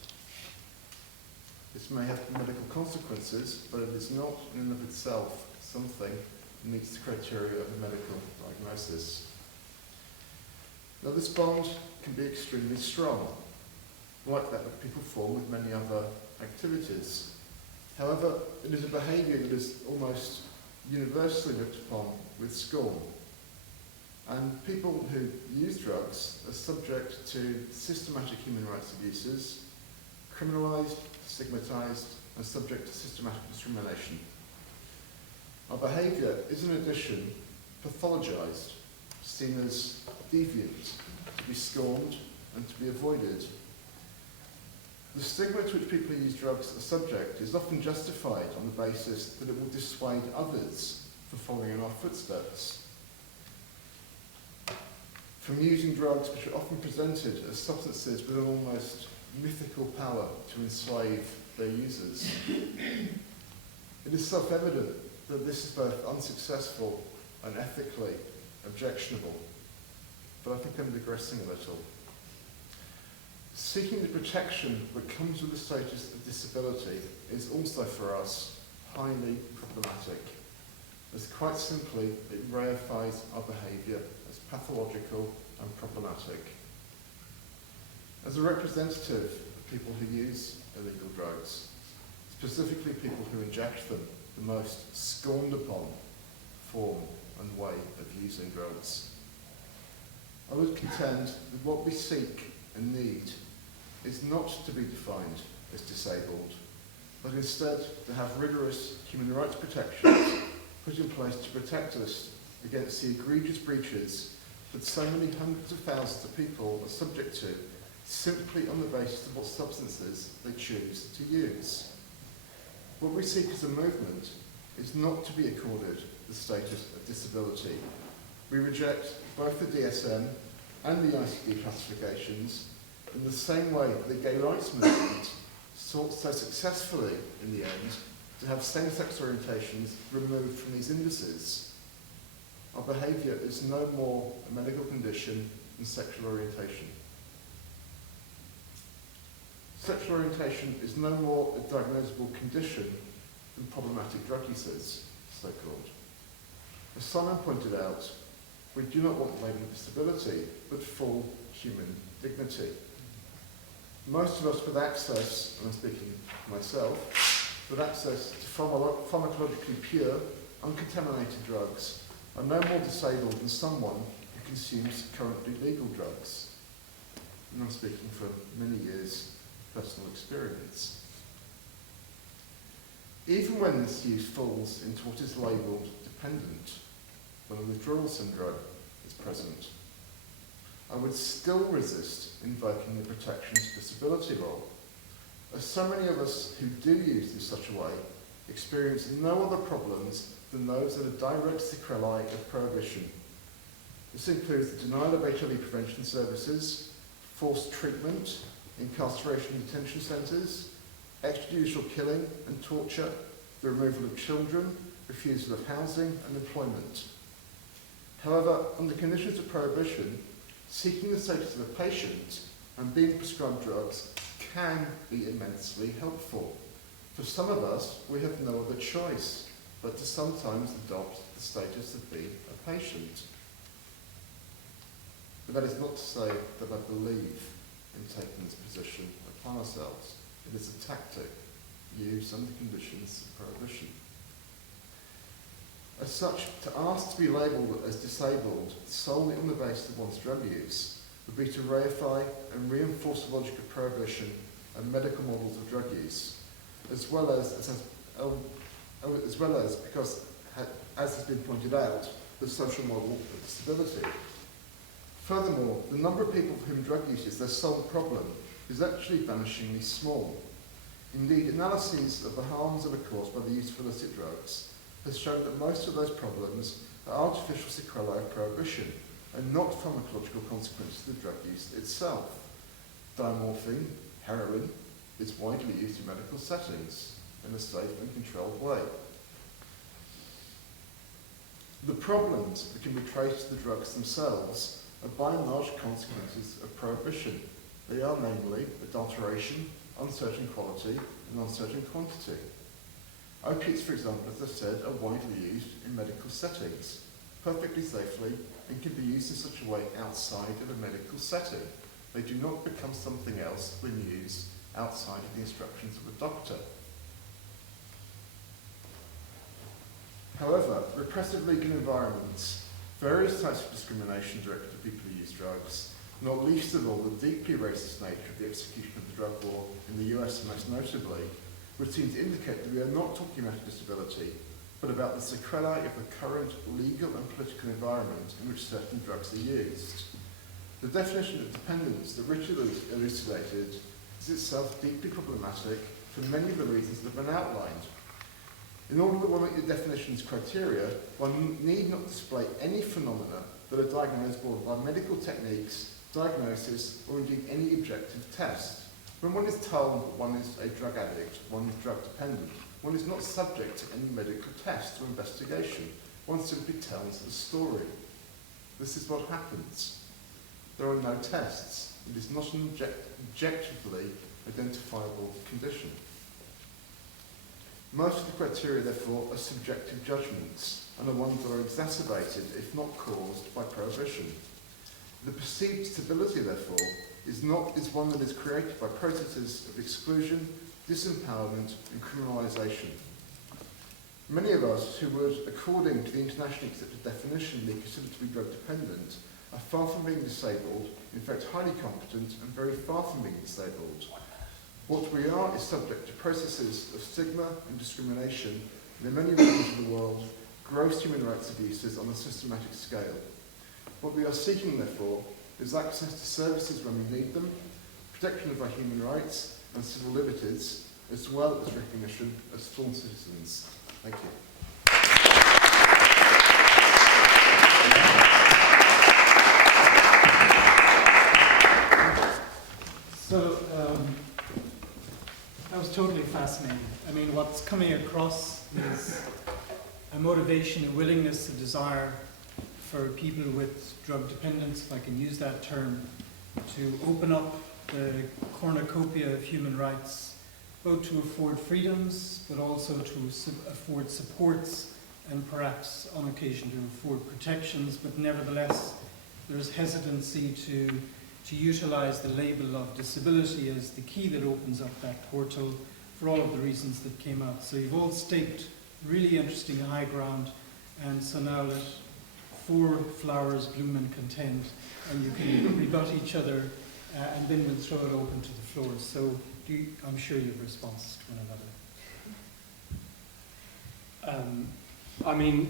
This may have medical consequences, but it is not in and of itself something that meets the criteria of a medical diagnosis. Now, this bond can be extremely strong, like that that people form with many other activities. However, it is a behaviour that is almost universally looked upon with scorn. And people who use drugs are subject to systematic human rights abuses, criminalised, stigmatised, and subject to systematic discrimination. Our behaviour is, in addition, pathologised, seen as deviant, to be scorned and to be avoided. The stigma to which people who use drugs are subject is often justified on the basis that it will dissuade others from following in our footsteps. From using drugs which are often presented as substances with an almost mythical power to enslave their users. It is self-evident that this is both unsuccessful and ethically objectionable, but I think I'm digressing a little. Seeking the protection that comes with the status of disability is also for us highly problematic, as quite simply it reifies our behaviour as pathological and problematic. As a representative of people who use illegal drugs, specifically people who inject them, the most scorned upon form and way of using drugs, I would contend that what we seek and need is not to be defined as disabled, but instead to have rigorous human rights protections put in place to protect us against the egregious breaches that so many hundreds of thousands of people are subject to simply on the basis of what substances they choose to use. What we seek as a movement is not to be accorded the status of disability. We reject both the DSM and the ICD classifications in the same way the gay rights movement sought so successfully in the end to have same-sex orientations removed from these indices. Our behaviour is no more a medical condition than sexual orientation. Sexual orientation is no more a diagnosable condition than problematic drug uses, so-called. As Simon pointed out, we do not want labelling disability, but full human dignity. Most of us with access, and I'm speaking for myself, with access to pharmacologically pure, uncontaminated drugs are no more disabled than someone who consumes currently legal drugs. And I'm speaking from many years of personal experience. Even when this use falls into what is labelled dependent, when a withdrawal syndrome is present, I would still resist invoking the protections of disability law, as so many of us who do use in such a way experience no other problems than those that are direct sequelae of prohibition. This includes the denial of HIV prevention services, forced treatment, incarceration in detention centres, extrajudicial killing and torture, the removal of children, refusal of housing and employment. However, under conditions of prohibition, seeking the status of a patient and being prescribed drugs can be immensely helpful. For some of us, we have no other choice but to sometimes adopt the status of being a patient. But that is not to say that I believe in taking this position upon ourselves. It is a tactic used under conditions of prohibition. As such, to ask to be labelled as disabled solely on the basis of one's drug use would be to reify and reinforce the logic of prohibition and medical models of drug use, as well as because, as has been pointed out, the social model of disability. Furthermore, the number of people for whom drug use is their sole problem is actually vanishingly small. Indeed, analyses of the harms that are caused by the use of illicit drugs has shown that most of those problems are artificial sequelae of prohibition and not pharmacological consequences of drug use itself. Diamorphine, heroin, is widely used in medical settings in a safe and controlled way. The problems that can be traced to the drugs themselves are by and large consequences of prohibition. They are namely adulteration, uncertain quality, and uncertain quantity. Opiates, for example, as I've said, are widely used in medical settings, perfectly safely, and can be used in such a way outside of a medical setting. They do not become something else when used outside of the instructions of a doctor. However, repressive legal environments, various types of discrimination directed at people who use drugs, not least of all the deeply racist nature of the execution of the drug law in the US most notably, would seem to indicate that we are not talking about a disability, but about the sequelae of the current legal and political environment in which certain drugs are used. The definition of dependence that Richard elucidated is itself deeply problematic for many of the reasons that have been outlined. In order that one meet the definition's criteria, one need not display any phenomena that are diagnosable by medical techniques, diagnosis, or indeed any objective test. When one is told that one is a drug addict, one is drug dependent, one is not subject to any medical test or investigation. One simply tells the story. This is what happens. There are no tests. It is not an objectively identifiable condition. Most of the criteria, therefore, are subjective judgments and are ones that are exacerbated, if not caused, by prohibition. The perceived stability, therefore, is one that is created by processes of exclusion, disempowerment, and criminalisation. Many of us who would, according to the internationally accepted definition, be considered to be drug dependent, are far from being disabled, in fact highly competent and very far from being disabled. What we are is subject to processes of stigma and discrimination, and in many regions of the world, gross human rights abuses on a systematic scale. What we are seeking, therefore, is access to services when we need them, protection of our human rights and civil liberties, as well as recognition as full citizens. Thank you. So that was totally fascinating. I mean, what's coming across is a motivation, a willingness, a desire for people with drug dependence, if I can use that term, to open up the cornucopia of human rights, both to afford freedoms, but also to afford supports, and perhaps on occasion to afford protections, but nevertheless there's hesitancy to utilize the label of disability as the key that opens up that portal for all of the reasons that came out. So you've all staked really interesting high ground, and so now let four flowers bloom and contend, and you can rebut each other, and then we'll throw it open to the floor. So I'm sure you have responses to one another. I mean,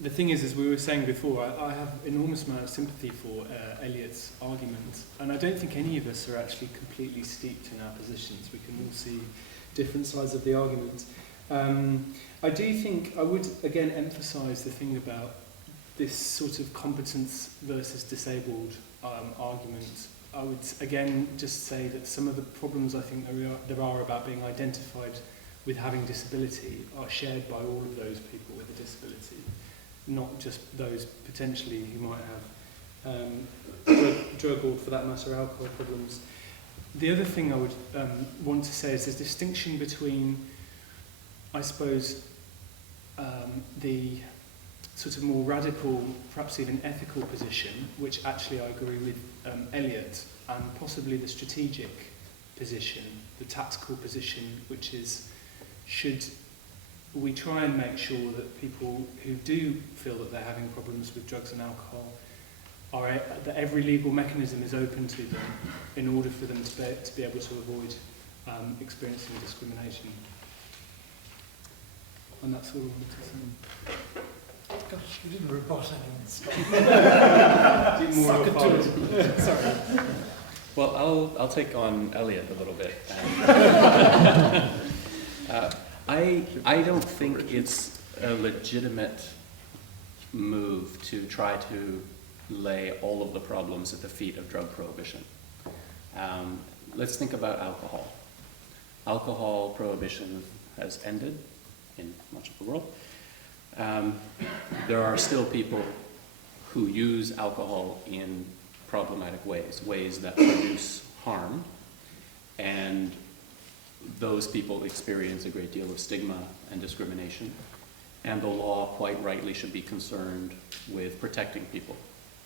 the thing is, as we were saying before, I have enormous amount of sympathy for Elliott's argument, and I don't think any of us are actually completely steeped in our positions. We can all see different sides of the argument. I do think I would again emphasise the thing about this sort of competence versus disabled argument. I would again just say that some of the problems I think there are about being identified with having disability are shared by all of those people with a disability, not just those potentially who might have drug or, for that matter, alcohol problems. The other thing I would want to say is there's a distinction between, I suppose, the sort of more radical, perhaps even ethical position, which actually I agree with Elliot, and possibly the strategic position, the tactical position, which is, should we try and make sure that people who do feel that they're having problems with drugs and alcohol that every legal mechanism is open to them in order for them to be able to avoid experiencing discrimination. And that's all I wanted to say. Gosh, you didn't rebut anyone's More of a Sorry. Well, I'll take on Elliot a little bit. I don't think it's a legitimate move to try to lay all of the problems at the feet of drug prohibition. Let's think about alcohol. Alcohol prohibition has ended in much of the world. There are still people who use alcohol in problematic ways that produce harm, and those people experience a great deal of stigma and discrimination, and the law quite rightly should be concerned with protecting people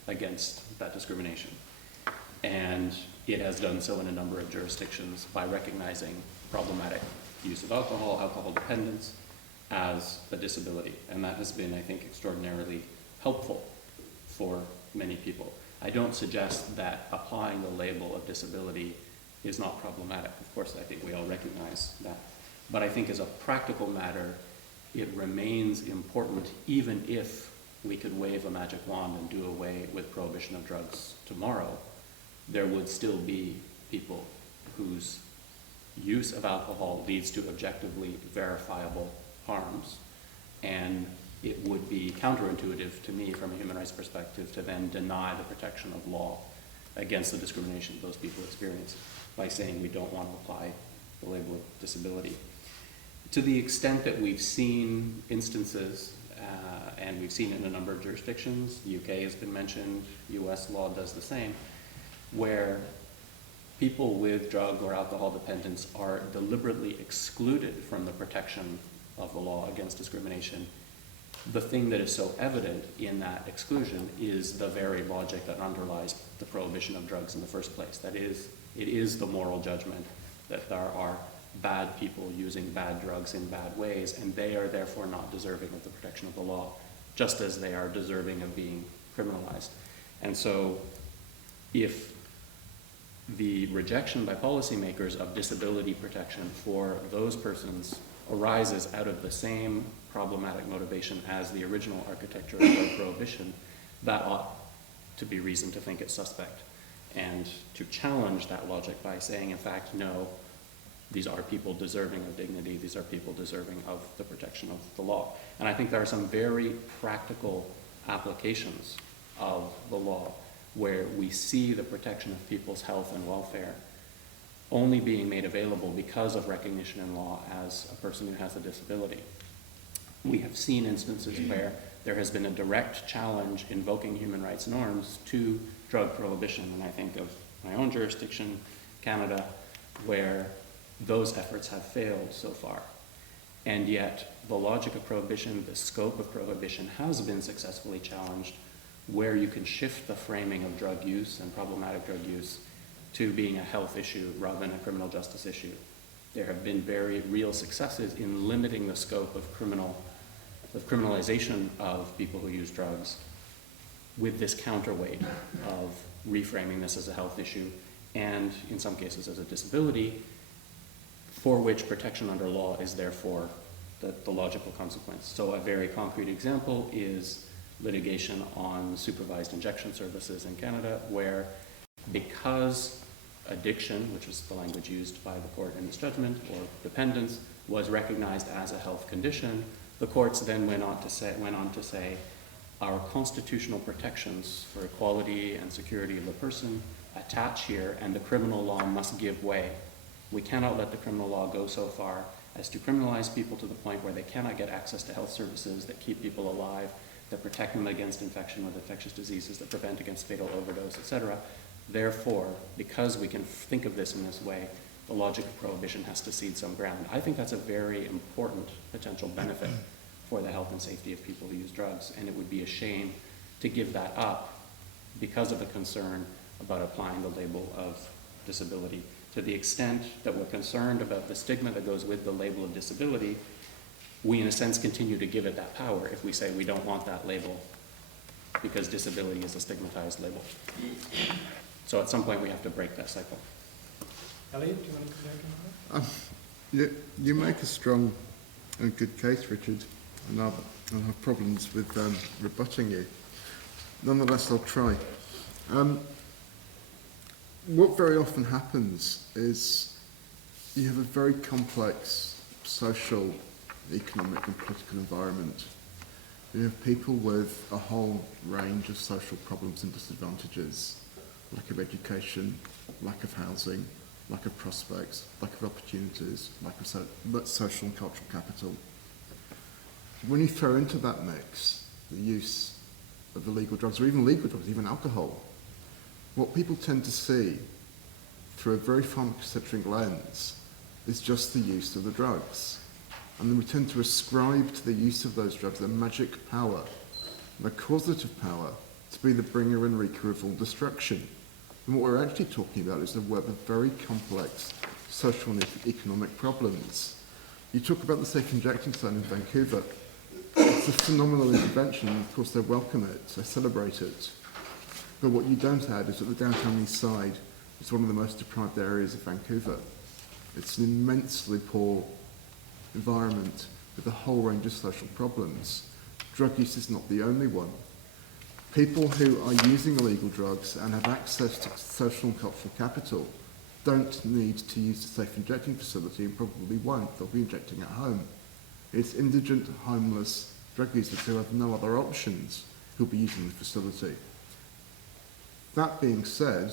against that discrimination. And it has done so in a number of jurisdictions by recognizing problematic use of alcohol, alcohol dependence, as a disability. And that has been, I think, extraordinarily helpful for many people. I don't suggest that applying the label of disability is not problematic. Of course, I think we all recognize that. But I think as a practical matter, it remains important, even if we could wave a magic wand and do away with prohibition of drugs tomorrow, there would still be people whose use of alcohol leads to objectively verifiable harms, and it would be counterintuitive to me from a human rights perspective to then deny the protection of law against the discrimination those people experience by saying we don't want to apply the label of disability. To the extent that we've seen instances, and we've seen it in a number of jurisdictions, the UK has been mentioned, US law does the same, where people with drug or alcohol dependence are deliberately excluded from the protection of the law against discrimination. The thing that is so evident in that exclusion is the very logic that underlies the prohibition of drugs in the first place. That is, it is the moral judgment that there are bad people using bad drugs in bad ways, and they are therefore not deserving of the protection of the law, just as they are deserving of being criminalized. And so if the rejection by policymakers of disability protection for those persons arises out of the same problematic motivation as the original architecture of drug prohibition, that ought to be reason to think it's suspect, and to challenge that logic by saying, in fact, no, these are people deserving of dignity, these are people deserving of the protection of the law. And I think there are some very practical applications of the law where we see the protection of people's health and welfare only being made available because of recognition in law as a person who has a disability. We have seen instances where there has been a direct challenge invoking human rights norms to drug prohibition, and I think of my own jurisdiction, Canada, where those efforts have failed so far. And yet, the logic of prohibition, the scope of prohibition has been successfully challenged, where you can shift the framing of drug use and problematic drug use to being a health issue rather than a criminal justice issue. There have been very real successes in limiting the scope of criminalization of people who use drugs with this counterweight of reframing this as a health issue and, in some cases, as a disability, for which protection under law is therefore the logical consequence. So a very concrete example is litigation on supervised injection services in Canada, where because addiction, which is the language used by the court in this judgment, or dependence, was recognized as a health condition, the courts then went on to say our constitutional protections for equality and security of the person attach here, and the criminal law must give way. We cannot let the criminal law go so far as to criminalize people to the point where they cannot get access to health services that keep people alive, that protect them against infection with infectious diseases, that prevent against fatal overdose, etc. Therefore, because we can think of this in this way, the logic of prohibition has to cede some ground. I think that's a very important potential benefit for the health and safety of people who use drugs, and it would be a shame to give that up because of a concern about applying the label of disability. To the extent that we're concerned about the stigma that goes with the label of disability, we in a sense continue to give it that power if we say we don't want that label because disability is a stigmatized label. So at some point we have to break that cycle. Elliot, do you want to come back on that? You make a strong and good case, Richard, and I'll have problems with rebutting you. Nonetheless, I'll try. What very often happens is you have a very complex social, economic and political environment. You have people with a whole range of social problems and disadvantages, lack of education, lack of housing, lack of prospects, lack of opportunities, lack of social and cultural capital. When you throw into that mix the use of illegal drugs, or even legal drugs, even alcohol, what people tend to see through a very pharmacocentric lens is just the use of the drugs. And then we tend to ascribe to the use of those drugs their magic power, their causative power, to be the bringer and wreaker of all destruction. And what we're actually talking about is a web of very complex social and economic problems. You talk about the safe injecting zone in Vancouver. It's a phenomenal intervention, and of course they welcome it, they celebrate it. But what you don't add is that the downtown east side is one of the most deprived areas of Vancouver. It's an immensely poor environment with a whole range of social problems. Drug use is not the only one. People who are using illegal drugs and have access to social and cultural capital don't need to use the safe injecting facility and probably won't. They'll be injecting at home. It's indigent, homeless drug users who have no other options who'll be using the facility. That being said,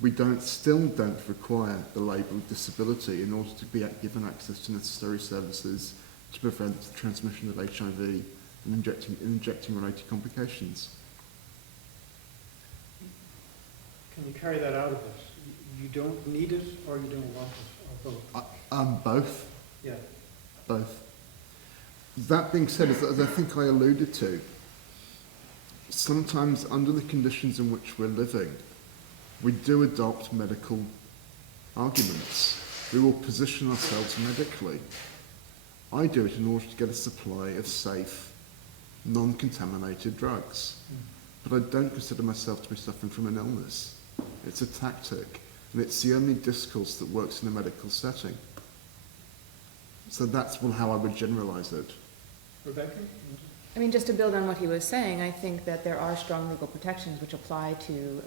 we still don't require the label of disability in order to be given access to necessary services to prevent the transmission of HIV and injecting related complications. Can you carry that out of it? You don't need it or you don't want it, or both? Both. Yeah. Both. That being said, as I think I alluded to, sometimes under the conditions in which we're living, we do adopt medical arguments. We will position ourselves medically. I do it in order to get a supply of safe, non-contaminated drugs. But I don't consider myself to be suffering from an illness. It's a tactic, and it's the only discourse that works in a medical setting. So that's how I would generalise it. Rebecca? I mean, just to build on what he was saying, I think that there are strong legal protections which apply to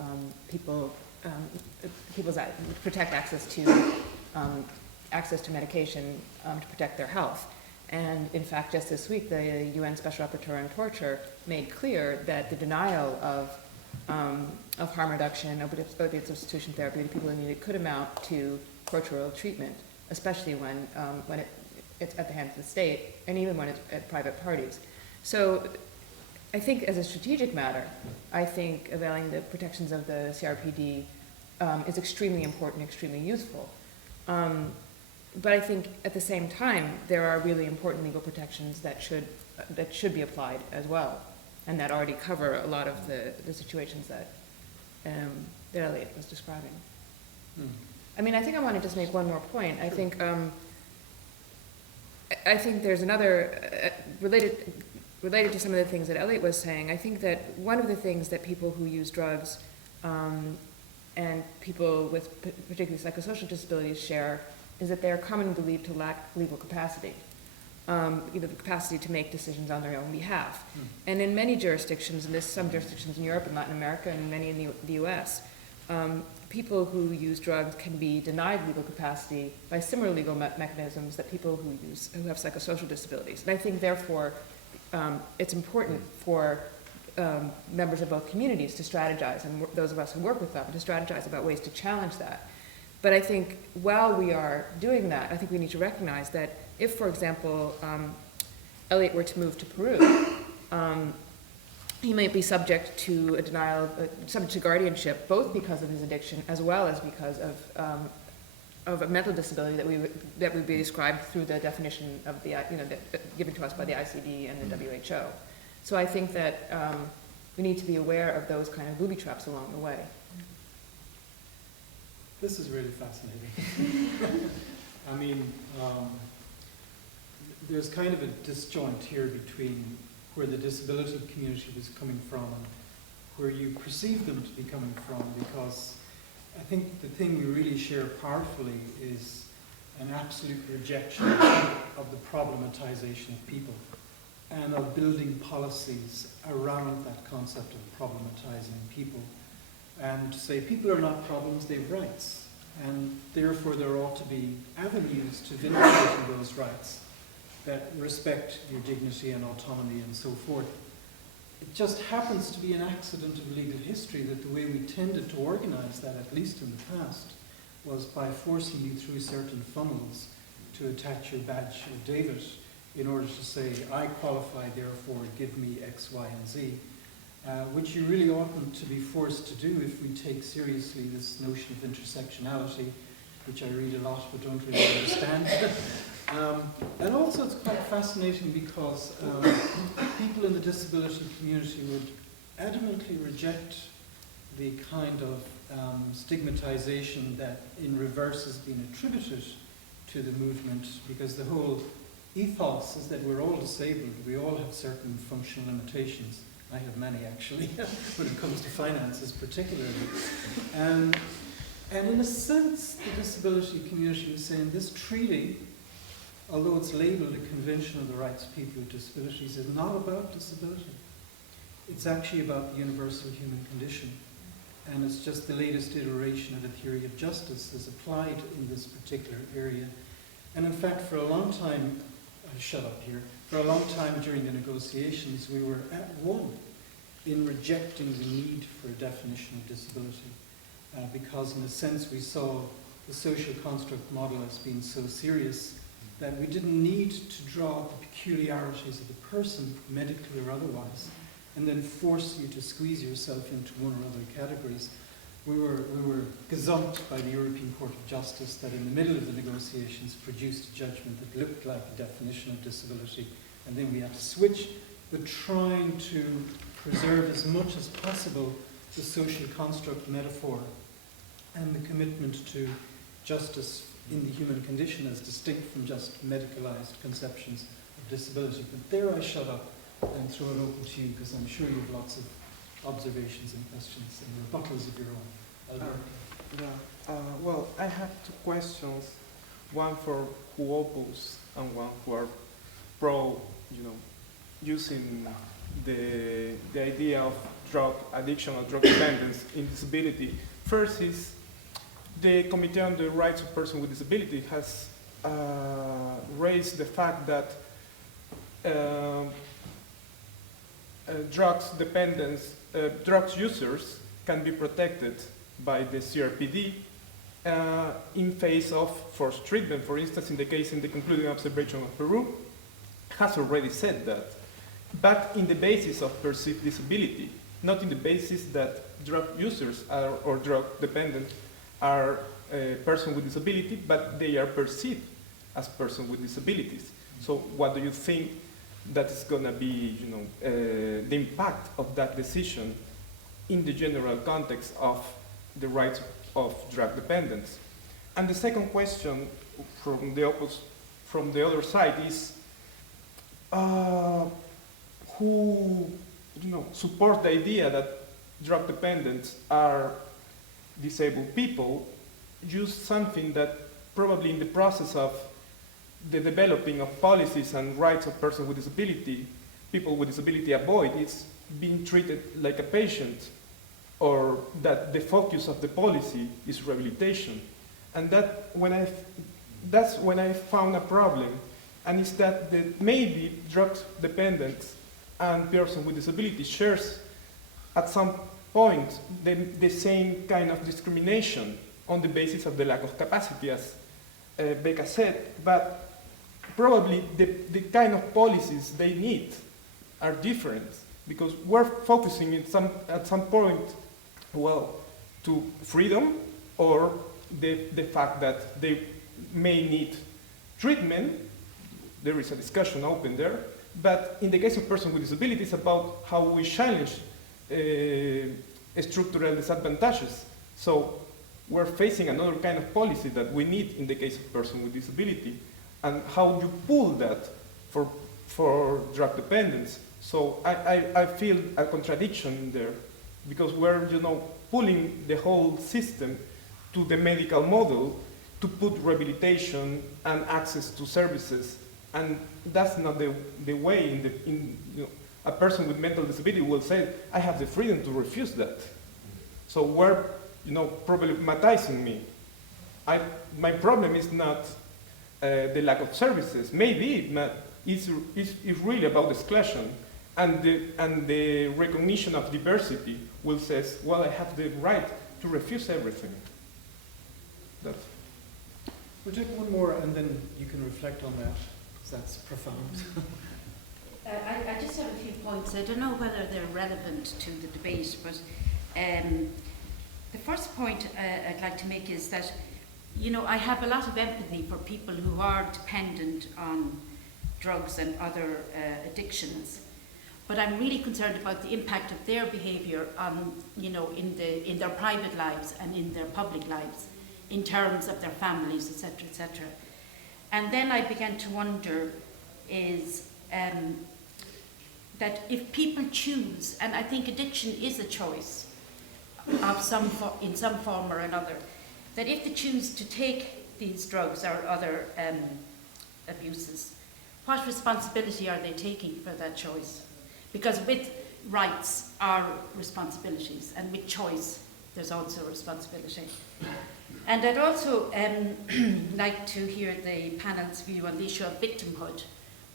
people's protect access to medication to protect their health. And in fact, just this week, the UN Special Rapporteur on Torture made clear that the denial of of harm reduction, opioid substitution therapy to people who need it could amount to tortural treatment, especially when it's at the hands of the state, and even when it's at private parties. So I think as a strategic matter, I think availing the protections of the CRPD is extremely important, extremely useful. But I think at the same time, there are really important legal protections that should be applied as well, and that already cover a lot of the situations that Elliot was describing. I mean, I think I want to just make one more point. I think there's another related to some of the things that Elliot was saying. I think that one of the things that people who use drugs and people with particularly psychosocial disabilities share is that they are commonly believed to lack legal capacity, the capacity to make decisions on their own behalf. And in many jurisdictions, and there's some jurisdictions in Europe and Latin America and many in the US, people who use drugs can be denied legal capacity by similar legal mechanisms that people who have psychosocial disabilities. And I think, therefore, it's important for members of both communities to strategize, and those of us who work with them to strategize about ways to challenge that. But I think while we are doing that, I think we need to recognize that if, for example, Elliot were to move to Peru, he might be subject to a denial, subject to guardianship, both because of his addiction as well as because of a mental disability that would be described through the definition of given to us by the ICD and the WHO. So I think that we need to be aware of those kind of booby traps along the way. This is really fascinating. I mean, there's kind of a disjoint here between where the disability community was coming from and where you perceive them to be coming from, because I think the thing we really share powerfully is an absolute rejection of the problematization of people and of building policies around that concept of problematizing people. And to say people are not problems, they have rights, and therefore there ought to be avenues to vindicating those rights that respect your dignity and autonomy and so forth. It just happens to be an accident of legal history that the way we tended to organize that, at least in the past, was by forcing you through certain funnels to attach your badge of David in order to say, I qualify, therefore give me X, Y, and Z. Which you really oughtn't to be forced to do if we take seriously this notion of intersectionality, which I read a lot but don't really understand. And also it's quite fascinating because people in the disability community would adamantly reject the kind of stigmatization that in reverse has been attributed to the movement, because the whole ethos is that we're all disabled, we all have certain functional limitations. I have many, actually, when it comes to finances particularly. And in a sense, the disability community was saying this treaty, although it's labeled a Convention of the Rights of People with Disabilities, is not about disability. It's actually about the universal human condition. And it's just the latest iteration of the theory of justice as applied in this particular area. And in fact, for a long time, I'll shut up here, for a long time during the negotiations, we were at one in rejecting the need for a definition of disability, because in a sense we saw the social construct model as being so serious that we didn't need to draw the peculiarities of the person, medically or otherwise, and then force you to squeeze yourself into one or other categories. We were gazumped by the European Court of Justice that in the middle of the negotiations produced a judgment that looked like a definition of disability, and then we had to switch, but trying to preserve as much as possible the social construct metaphor and the commitment to justice in the human condition as distinct from just medicalized conceptions of disability. But there I shut up and throw it open to you, because I'm sure you have lots of observations and questions and rebuttals of your own. Well, I have two questions, one for who oppose and one who are pro, using the idea of drug addiction or drug dependence in disability. First is the Committee on the Rights of Persons with Disability has raised the fact that drugs users can be protected by the CRPD in face of forced treatment. For instance, in the concluding observation of Peru, has already said that, but in the basis of perceived disability, not in the basis that drug users or drug dependents are a person with disability, but they are perceived as person with disabilities. So what do you think that is going to be, the impact of that decision in the general context of the rights of drug dependents? And the second question from the other side is, who support the idea that drug dependents are disabled people, use something that probably in the process of the developing of policies and rights of persons with disability, people with disability avoid, is being treated like a patient, or that the focus of the policy is rehabilitation. And that's when I found a problem, and it's that maybe drug dependents and person with disability shares at some point the same kind of discrimination on the basis of the lack of capacity, as Becca said, but probably the kind of policies they need are different, because we're focusing at some point, to freedom, or the fact that they may need treatment. There is a discussion open there, but in the case of persons with disabilities, about how we challenge structural disadvantages. So we're facing another kind of policy that we need in the case of persons with disability, and how you pull that for drug dependence. So I feel a contradiction there, because we're pulling the whole system to the medical model to put rehabilitation and access to services, and that's not the way. A person with mental disability will say, I have the freedom to refuse that. So we're problematizing me. My problem is not the lack of services. Maybe it's really about exclusion, and the recognition of diversity will say, well, I have the right to refuse everything. We'll take one more, and then you can reflect on that, because that's profound. I just have a few points. I don't know whether they're relevant to the debate, but the first point I'd like to make is that, I have a lot of empathy for people who are dependent on drugs and other addictions, but I'm really concerned about the impact of their behaviour on, in their private lives and in their public lives, in terms of their families, etc., etc. And then I began to wonder is that if people choose, and I think addiction is a choice of in some form or another, that if they choose to take these drugs or other abuses, what responsibility are they taking for that choice? Because with rights are responsibilities, and with choice there's also responsibility. And I'd also like to hear the panel's view on the issue of victimhood,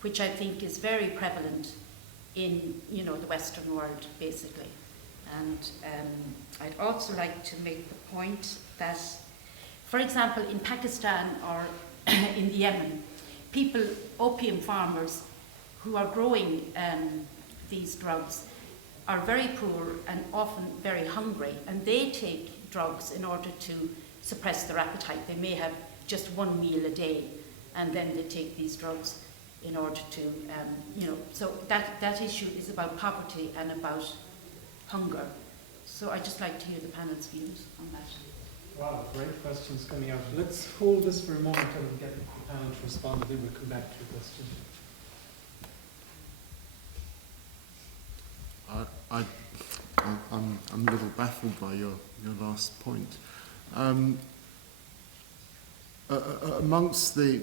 which I think is very prevalent in the Western world, basically. And I'd also like to make the point that, for example, in Pakistan or in the Yemen, opium farmers who are growing these drugs are very poor and often very hungry, and they take drugs in order to suppress their appetite. They may have just one meal a day, and then they take these drugs in order to, so that issue is about poverty and about hunger. So I'd just like to hear the panel's views on that. Wow, great questions coming out. Let's hold this for a moment and get the panel to respond, then we'll come back to your question. I'm a little baffled by your last point. Amongst the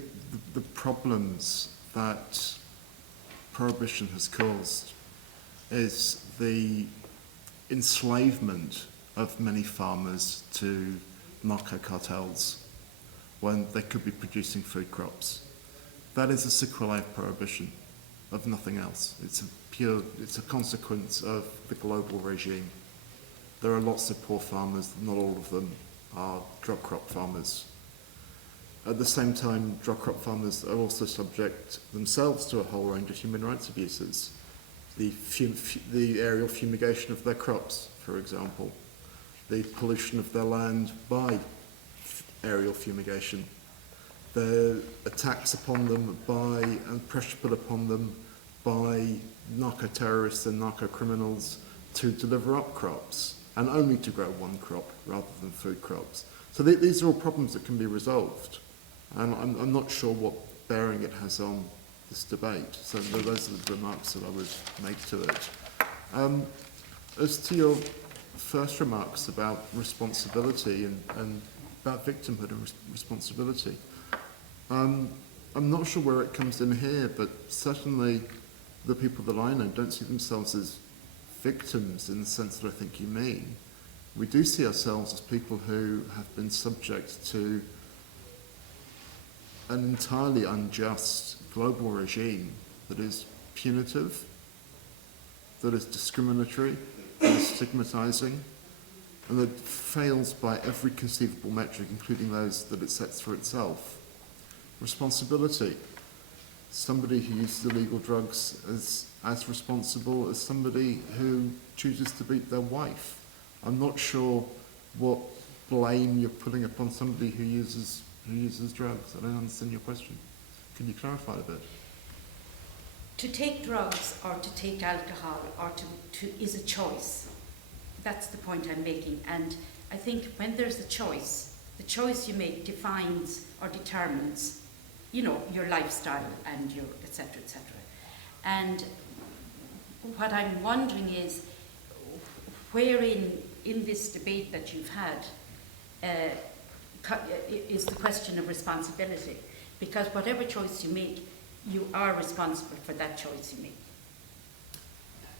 problems that prohibition has caused is the enslavement of many farmers to narco cartels when they could be producing food crops. That is a sequelae of prohibition, of nothing else. It's a consequence of the global regime. there are lots of poor farmers, not all of them are drug crop farmers. At the same time, drug crop farmers are also subject themselves to a whole range of human rights abuses. The aerial fumigation of their crops, for example, the pollution of their land by aerial fumigation, the attacks upon them by, and pressure put upon them by narco-terrorists and narco-criminals to deliver up crops, and only to grow one crop rather than food crops. So these are all problems that can be resolved, and I'm not sure what bearing it has on this debate. So those are the remarks that I would make to it. As to your first remarks about responsibility and about victimhood and responsibility, I'm not sure where it comes in here, but certainly the people that I know don't see themselves as victims in the sense that I think you mean. We do see ourselves as people who have been subject to an entirely unjust global regime that is punitive, that is discriminatory, that is stigmatizing, and that fails by every conceivable metric, including those that it sets for itself. Responsibility. Somebody who uses illegal drugs is as responsible as somebody who chooses to beat their wife. I'm not sure what blame you're putting upon somebody who uses drugs. I don't understand your question. Can you clarify a bit? To take drugs or to take alcohol or is a choice. That's the point I'm making. And I think when there's a choice, the choice you make defines or determines, your lifestyle and your et cetera, et cetera. And what I'm wondering is, wherein in this debate that you've had is the question of responsibility. Because whatever choice you make, you are responsible for that choice you make.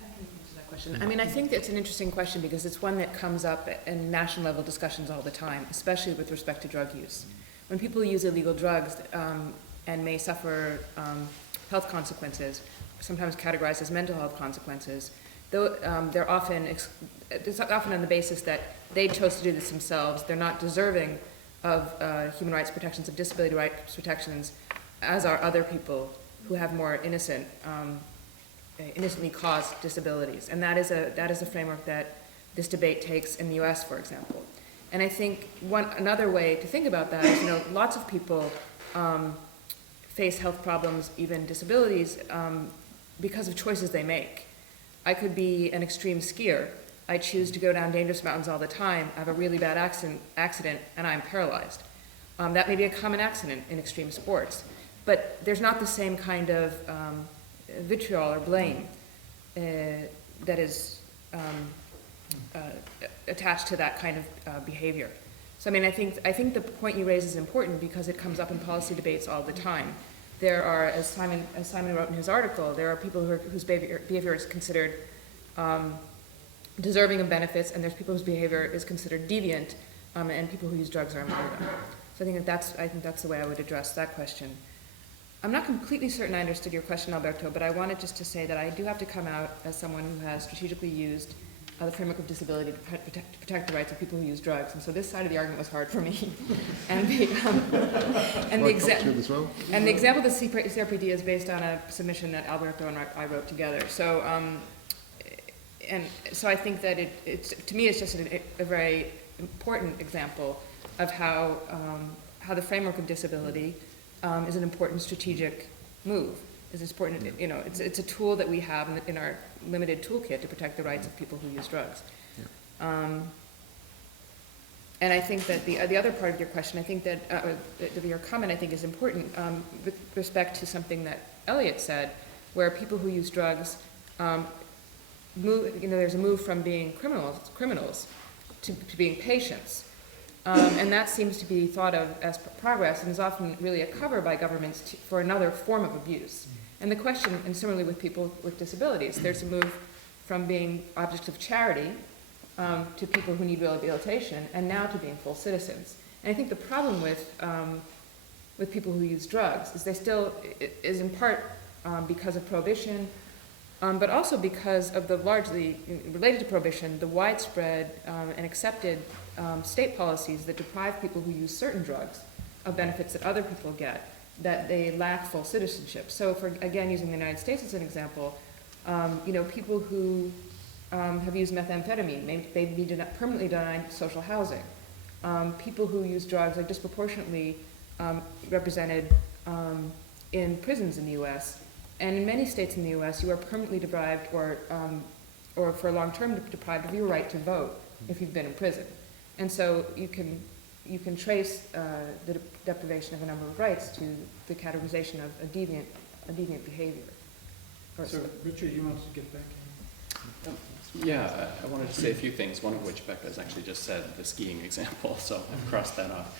I can answer that question. I mean, I think it's an interesting question because it's one that comes up in national level discussions all the time, especially with respect to drug use. When people use illegal drugs and may suffer health consequences, sometimes categorized as mental health consequences, though they're often it's often on the basis that they chose to do this themselves. They're not deserving of human rights protections, of disability rights protections, as are other people who have more innocently caused disabilities. And that is a framework that this debate takes in the US, for example. And I think another way to think about that is, lots of people face health problems, even disabilities, because of choices they make. I could be an extreme skier. I choose to go down dangerous mountains all the time. I have a really bad accident and I'm paralyzed. That may be a common accident in extreme sports. But there's not the same kind of vitriol or blame that is attached to that kind of behavior. So I mean, I think the point you raise is important because it comes up in policy debates all the time. There are, as Simon wrote in his article, there are people whose behavior is considered deserving of benefits, and there's people whose behavior is considered deviant, and people who use drugs are among them. So I think that's the way I would address that question. I'm not completely certain I understood your question, Alberto, but I wanted just to say that I do have to come out as someone who has strategically used the framework of disability to protect the rights of people who use drugs, and so this side of the argument was hard for me. And the example of the CRPD is based on a submission that Alberto and I wrote together. So, and so I think that to me it's just a very important example of how the framework of disability is an important strategic move. It's important, it's a tool that we have in our limited toolkit to protect the rights of people who use drugs. Yeah. And I think that the other part of your question, I think that your comment, I think, is important with respect to something that Elliot said, where people who use drugs move. There's a move from being criminals to being patients. And that seems to be thought of as progress and is often really a cover by governments for another form of abuse. And the question, and similarly with people with disabilities, there's a move from being objects of charity to people who need rehabilitation, and now to being full citizens. And I think the problem with people who use drugs is is in part because of prohibition, but also because of the largely, related to prohibition, the widespread and accepted state policies that deprive people who use certain drugs of benefits that other people get, that they lack full citizenship. So for, again, using the United States as an example, people who have used methamphetamine may be permanently denied social housing. People who use drugs are disproportionately represented in prisons in the U.S. And in many states in the U.S., you are permanently deprived or for a long term deprived of your right to vote if you've been in prison. And so you can trace the deprivation of a number of rights to the categorization of a deviant behavior. So, Richard, you wanted to get back in? Yeah, I wanted to say a few things, one of which Becca has actually just said, the skiing example, so I've crossed that off.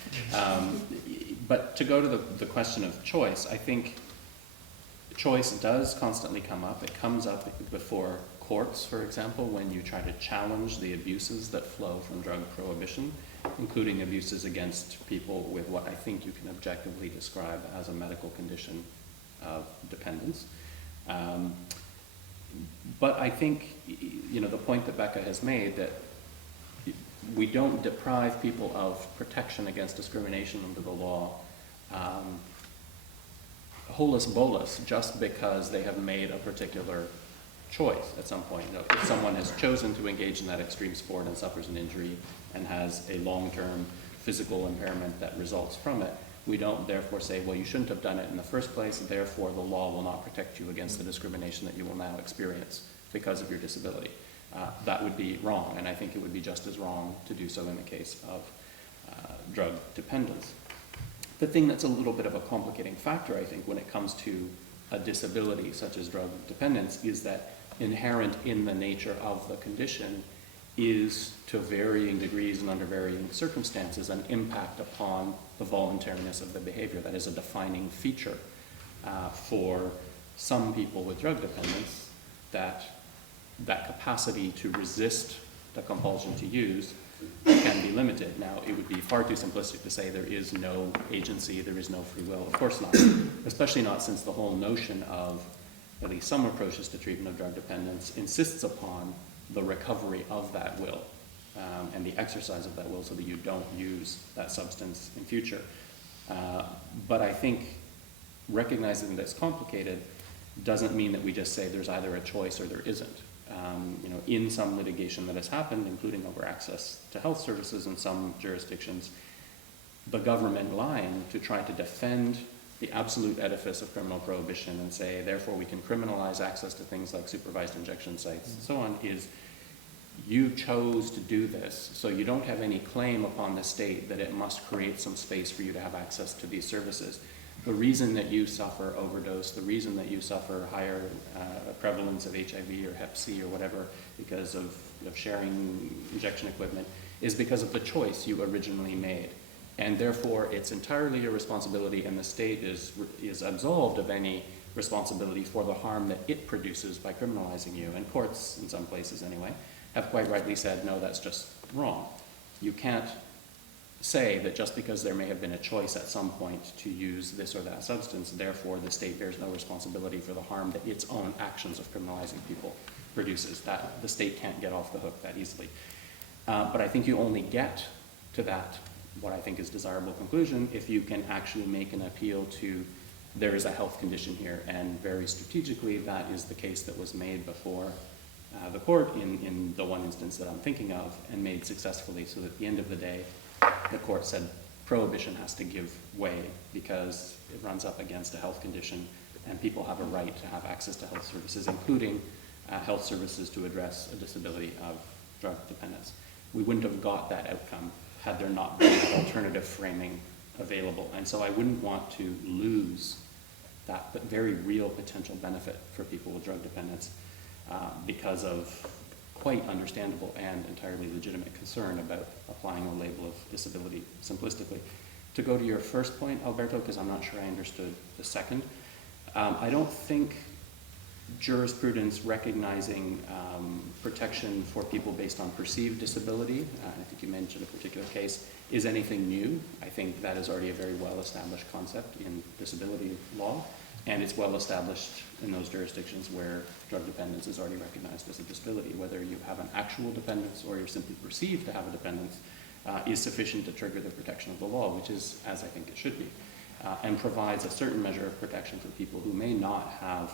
But to go to the question of choice, I think choice does constantly come up. It comes up before courts, for example, when you try to challenge the abuses that flow from drug prohibition, including abuses against people with what I think you can objectively describe as a medical condition of dependence. But I think, the point that Becca has made, that we don't deprive people of protection against discrimination under the law holus bolus just because they have made a particular choice at some point. If someone has chosen to engage in that extreme sport and suffers an injury and has a long-term physical impairment that results from it, we don't therefore say, well, you shouldn't have done it in the first place, therefore the law will not protect you against the discrimination that you will now experience because of your disability. That would be wrong, and I think it would be just as wrong to do so in the case of drug dependence. The thing that's a little bit of a complicating factor, I think, when it comes to a disability such as drug dependence is that inherent in the nature of the condition is, to varying degrees and under varying circumstances, an impact upon the voluntariness of the behavior. That is a defining feature for some people with drug dependence, that capacity to resist the compulsion to use can be limited. Now, it would be far too simplistic to say there is no agency, there is no free will. Of course not, especially not since the whole notion of, at least some approaches to treatment of drug dependence, insists upon the recovery of that will and the exercise of that will so that you don't use that substance in future. But I think recognizing that it's complicated doesn't mean that we just say there's either a choice or there isn't. In some litigation that has happened, including over access to health services in some jurisdictions, the government line to try to defend the absolute edifice of criminal prohibition and say, therefore we can criminalize access to things like supervised injection sites and so on, is you chose to do this, so you don't have any claim upon the state that it must create some space for you to have access to these services. The reason that you suffer overdose, the reason that you suffer higher prevalence of HIV or Hep C or whatever because of sharing injection equipment is because of the choice you originally made. And therefore, it's entirely your responsibility, and the state is absolved of any responsibility for the harm that it produces by criminalizing you. And courts, in some places anyway, have quite rightly said, no, that's just wrong. You can't say that just because there may have been a choice at some point to use this or that substance, therefore the state bears no responsibility for the harm that its own actions of criminalizing people produces. That the state can't get off the hook that easily. But I think you only get to that, what I think is desirable conclusion, if you can actually make an appeal to there is a health condition here, and very strategically that is the case that was made before the court in the one instance that I'm thinking of, and made successfully, so that at the end of the day the court said prohibition has to give way because it runs up against a health condition and people have a right to have access to health services, including health services to address a disability of drug dependence. We wouldn't have got that outcome had there not been an alternative framing available. And so I wouldn't want to lose that very real potential benefit for people with drug dependence because of quite understandable and entirely legitimate concern about applying a label of disability simplistically. To go to your first point, Alberto, because I'm not sure I understood the second, I don't think jurisprudence recognizing protection for people based on perceived disability, I think you mentioned a particular case, is anything new. I think that is already a very well-established concept in disability law. And it's well established in those jurisdictions where drug dependence is already recognized as a disability. Whether you have an actual dependence or you're simply perceived to have a dependence is sufficient to trigger the protection of the law, which is as I think it should be, and provides a certain measure of protection for people who may not have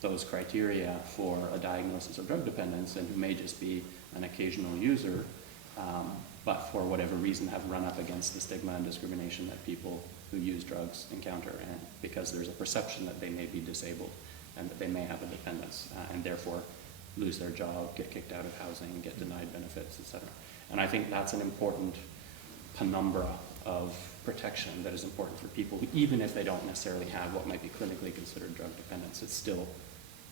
those criteria for a diagnosis of drug dependence and who may just be an occasional user, but for whatever reason have run up against the stigma and discrimination that people who use drugs encounter, and because there's a perception that they may be disabled and that they may have a dependence, and therefore lose their job, get kicked out of housing, get denied benefits, etc. And I think that's an important penumbra of protection that is important for people who, even if they don't necessarily have what might be clinically considered drug dependence, it's still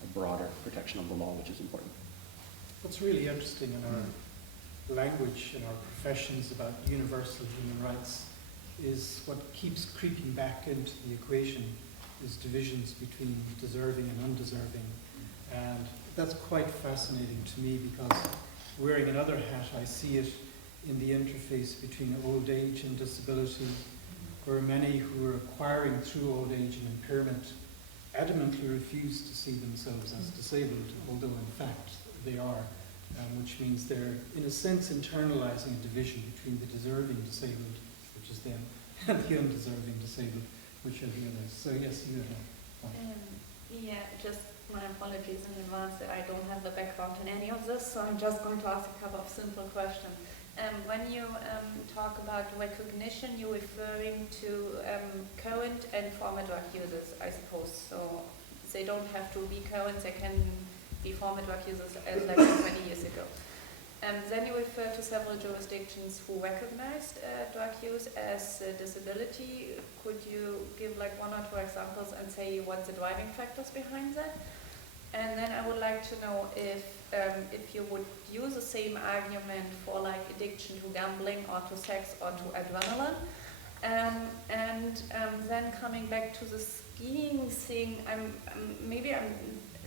a broader protection of the law, which is important. What's really interesting in our language, in our professions about universal human rights, is what keeps creeping back into the equation is divisions between deserving and undeserving. And that's quite fascinating to me because wearing another hat, I see it in the interface between old age and disability, where many who are acquiring through old age and impairment adamantly refuse to see themselves as disabled, although in fact they are, which means they're in a sense internalizing a division between the deserving disabled, which is them, and the undeserving disabled, which are the others. So yes, you have a point. Yeah, just my apologies in advance that I don't have the background in any of this, so I'm just going to ask a couple of simple questions. When you talk about recognition, you're referring to current and former drug users, I suppose. So they don't have to be current, they can be former drug users as like 20 years ago. Then you refer to several jurisdictions who recognized drug use as a disability. Could you give like one or two examples and say what the driving factors behind that? And then I would like to know if you would use the same argument for like addiction to gambling or to sex or to adrenaline. Then coming back to the skiing thing, maybe I'm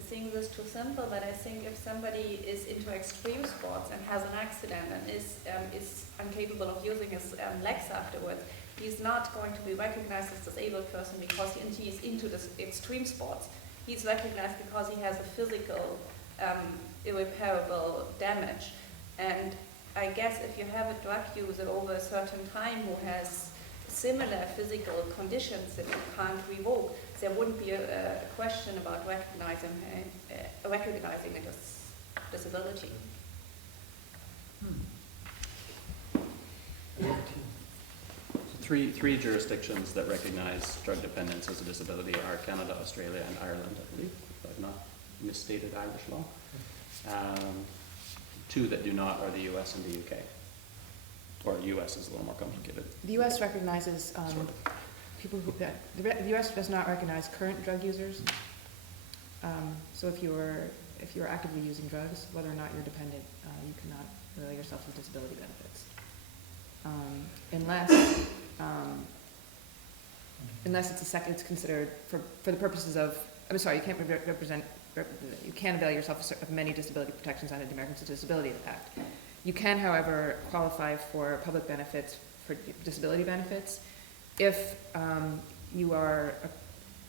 saying this too simple, but I think if somebody is into extreme sports and has an accident and is incapable of using his legs afterwards, he's not going to be recognized as a disabled person because he is into this extreme sports. He's recognized because he has a physical, irreparable damage. And I guess if you have a drug user over a certain time who has similar physical conditions that you can't revoke, there wouldn't be a question about recognizing it as disability. Three jurisdictions that recognize drug dependence as a disability are Canada, Australia, and Ireland, I believe, if I've not misstated Irish law. Two that do not are the US and the UK. Or US is a little more complicated. The US recognizes people who, the US does not recognize current drug users. So if you're actively using drugs, whether or not you're dependent, you cannot avail yourself of disability benefits. Unless it's considered for the purposes of, I'm sorry, you can't you can avail yourself of many disability protections under the Americans with Disabilities Act. You can, however, qualify for public benefits, for disability benefits, if you are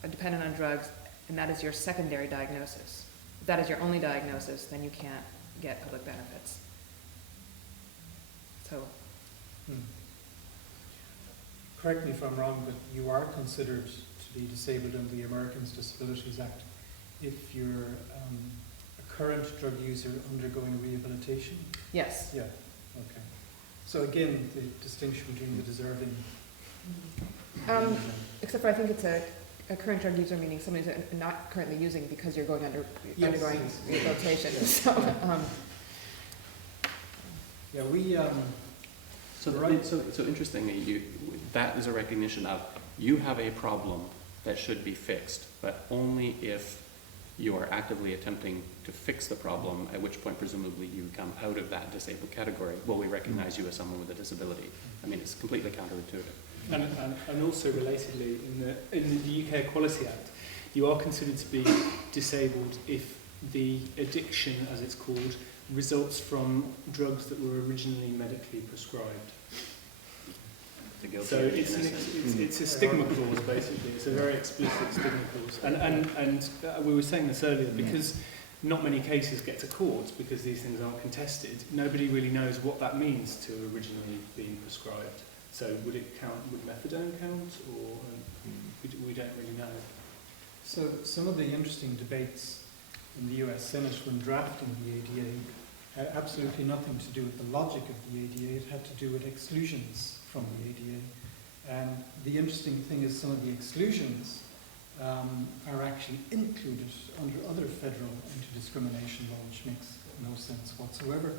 a dependent on drugs and that is your secondary diagnosis. If that is your only diagnosis, then you can't get public benefits. So. Correct me if I'm wrong, but you are considered to be disabled under the Americans Disabilities Act if you're a current drug user undergoing rehabilitation? Yes. Yeah, okay. So again, the distinction between the deserving... except for I think it's a current drug user, meaning somebody who's not currently using because you're undergoing rehabilitation. So, yeah, we... So interestingly, that is a recognition of you have a problem that should be fixed, but only if you are actively attempting to fix the problem, at which point presumably you come out of that disabled category. Will we recognize you as someone with a disability? I mean, it's completely counterintuitive. And also relatedly, in the UK Equality Act, you are considered to be disabled if the addiction, as it's called, results from drugs that were originally medically prescribed. The guilty So and the it's innocent. it's a stigma clause, basically. It's a very explicit stigma clause. And we were saying this earlier, because not many cases get to court because these things aren't contested, nobody really knows what that means to originally being prescribed. So would methadone count, or we don't really know. So some of the interesting debates in the US Senate when drafting the ADA had absolutely nothing to do with the logic of the ADA. It had to do with exclusions from the ADA. And the interesting thing is some of the exclusions are actually included under other federal anti-discrimination law, which makes no sense whatsoever,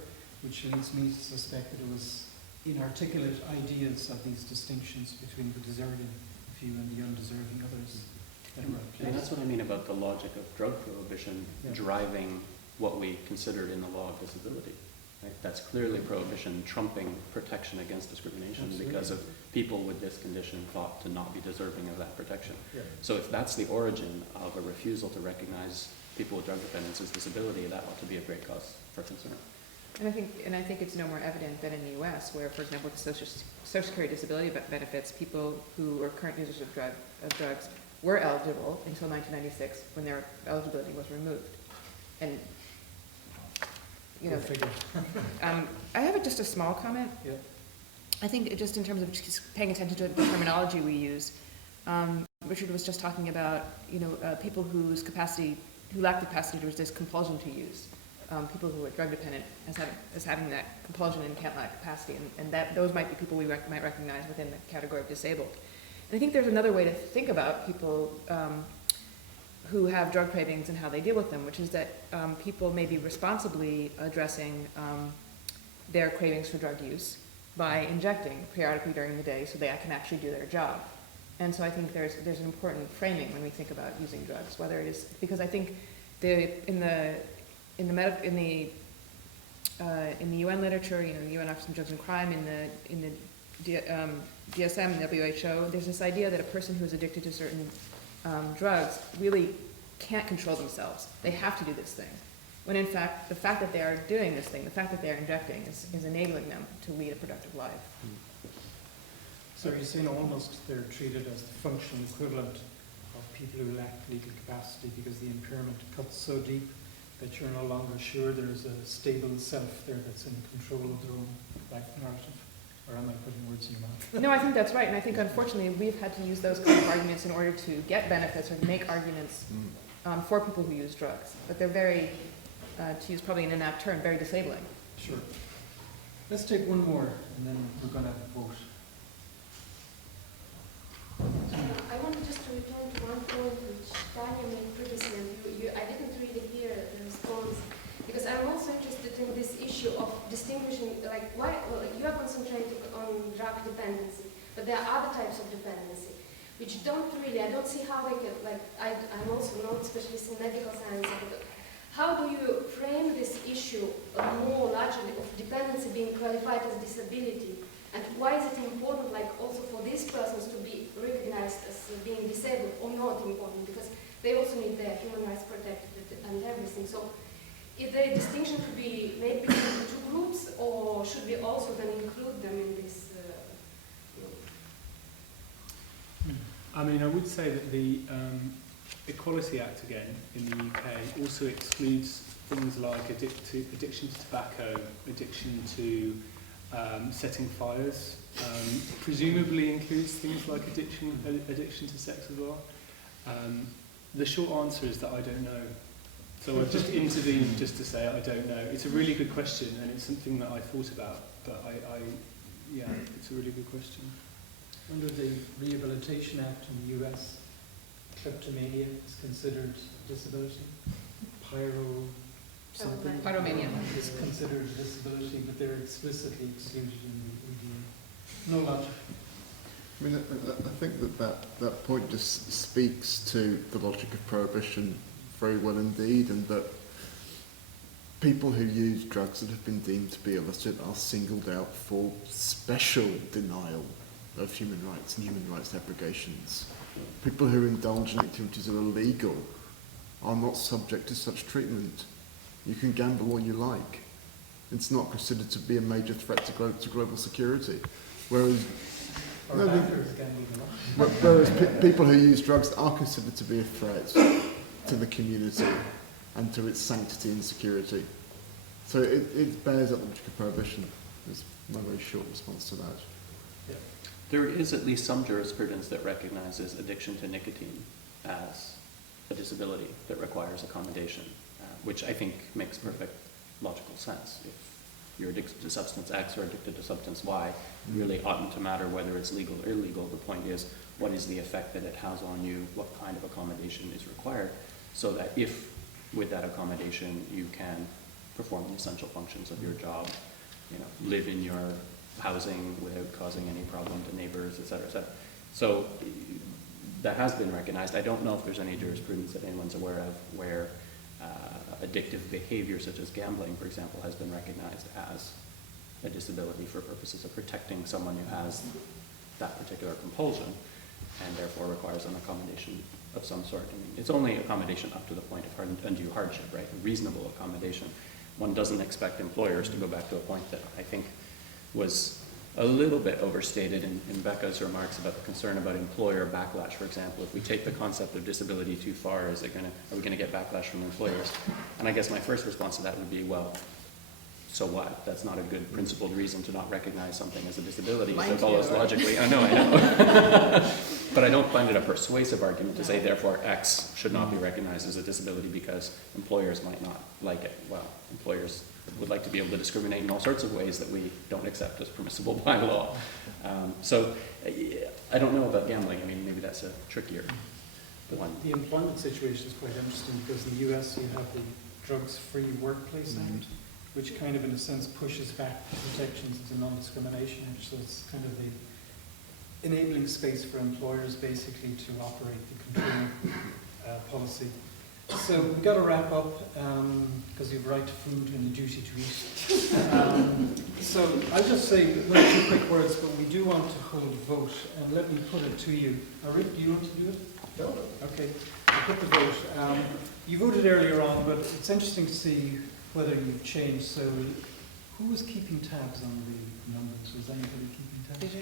which leads me to suspect that it was inarticulate ideas of these distinctions between the deserving few and the undeserving others that were at play. And that's what I mean about the logic of drug prohibition driving what we considered in the law of disability. Right? That's clearly prohibition trumping protection against discrimination because of people with this condition thought to not be deserving of that protection. Yeah. So if that's the origin of a refusal to recognize people with drug dependence as disability, that ought to be a great cause for concern. And I think it's no more evident than in the U.S., where, for example, with the Social Security disability benefits, people who are current users of drugs were eligible until 1996, when their eligibility was removed. And you know, I have just a small comment. Yeah. I think just in terms of just paying attention to the terminology we use. Richard was just talking about people who lack the capacity to resist compulsion to use. People who are drug dependent as having that compulsion and can't lack capacity, and that those might be people we might recognize within the category of disabled. And I think there's another way to think about people who have drug cravings and how they deal with them, which is that people may be responsibly addressing their cravings for drug use by injecting periodically during the day so they can actually do their job. And so I think there's an important framing when we think about using drugs, whether it is because I think in the UN literature, the UN Office on Drugs and Crime, in the DSM and WHO, there's this idea that a person who's addicted to certain drugs really can't control themselves. They have to do this thing. When in fact, the fact that they are doing this thing, the fact that they are injecting is enabling them to lead a productive life. So you're saying almost they're treated as the functional equivalent of people who lack legal capacity because the impairment cuts so deep that you're no longer sure there's a stable self there that's in control of their own life narrative? Or am I putting words in your mouth? No, I think that's right, and I think unfortunately we've had to use those kind of arguments in order to get benefits or make arguments for people who use drugs. But they're very, to use probably an inapt term, very disabling. Sure. Let's take one more, and then we're going to have a vote. I wanted just to return to one point which Tanya made previously, and I didn't really hear the response, because I'm also interested in this issue of distinguishing, you are concentrating on drug dependency, but there are other types of dependency, which I don't see how I can, I'm also not a specialist in medical science, but how do you frame this issue more largely of dependency being qualified as disability? And why is it important, also for these persons to be recognized as being disabled or not important? Because they also need their human rights protected and everything. So, is there a distinction to be made between the two groups, or should we also then include them in this? I mean, I would say that the Equality Act, again, in the UK, also excludes things like addiction to tobacco, addiction to setting fires, presumably includes things like addiction to sex as well. The short answer is that I don't know. So I've just intervened just to say I don't know. It's a really good question, and it's something that I thought about, but it's a really good question. Under the Rehabilitation Act in the US, kleptomania is considered a disability. Pyromania is considered a disability, but they're explicitly excluded in the ADA. No logic. I mean, I think that point just speaks to the logic of prohibition very well indeed, and that people who use drugs that have been deemed to be illicit are singled out for special denial of human rights and human rights abrogations. People who indulge in activities that are illegal are not subject to such treatment. You can gamble all you like. It's not considered to be a major threat to global security. Whereas or No, bankers gambling a lot. Whereas people who use drugs are considered to be a threat to the community and to its sanctity and security. So it bears up the logic of prohibition. Is my very short response to that. There is at least some jurisprudence that recognizes addiction to nicotine as a disability that requires accommodation, which I think makes perfect logical sense. If you're addicted to substance X or addicted to substance Y, it really oughtn't to matter whether it's legal or illegal. The point is, what is the effect that it has on you? What kind of accommodation is required? So that if, with that accommodation, you can perform the essential functions of your job, live in your housing without causing any problem to neighbors, et cetera, et cetera. So that has been recognized. I don't know if there's any jurisprudence that anyone's aware of where addictive behavior such as gambling, for example, has been recognized as a disability for purposes of protecting someone who has that particular compulsion and therefore requires an accommodation of some sort. I mean, it's only accommodation up to the point of undue hardship, right? A reasonable accommodation. One doesn't expect employers to go back to a point that I think was a little bit overstated in Becca's remarks about the concern about employer backlash, for example. If we take the concept of disability too far, are we going to get backlash from employers? And I guess my first response to that would be, well, so what? That's not a good principled reason to not recognize something as a disability. If it follows logically. I know. But I don't find it a persuasive argument to say, therefore, X should not be recognized as a disability because employers might not like it. Well, employers would like to be able to discriminate in all sorts of ways that we don't accept as permissible by law. So I don't know about gambling. I mean, maybe that's a trickier one. The employment situation is quite interesting because in the US you have the Drugs-Free Workplace Act, which kind of in a sense pushes back the protections of the non-discrimination Act. So it's kind of the enabling space for employers basically to operate the control policy. So we've got to wrap up because we have right to food and the duty to eat. So I'll just say one or two quick words, but we do want to hold a vote, and let me put it to you. Rick, do you want to do it? No. Okay, I'll put the vote. You voted earlier on, but it's interesting to see whether you've changed. So who was keeping tabs on the numbers? Was anybody keeping tabs?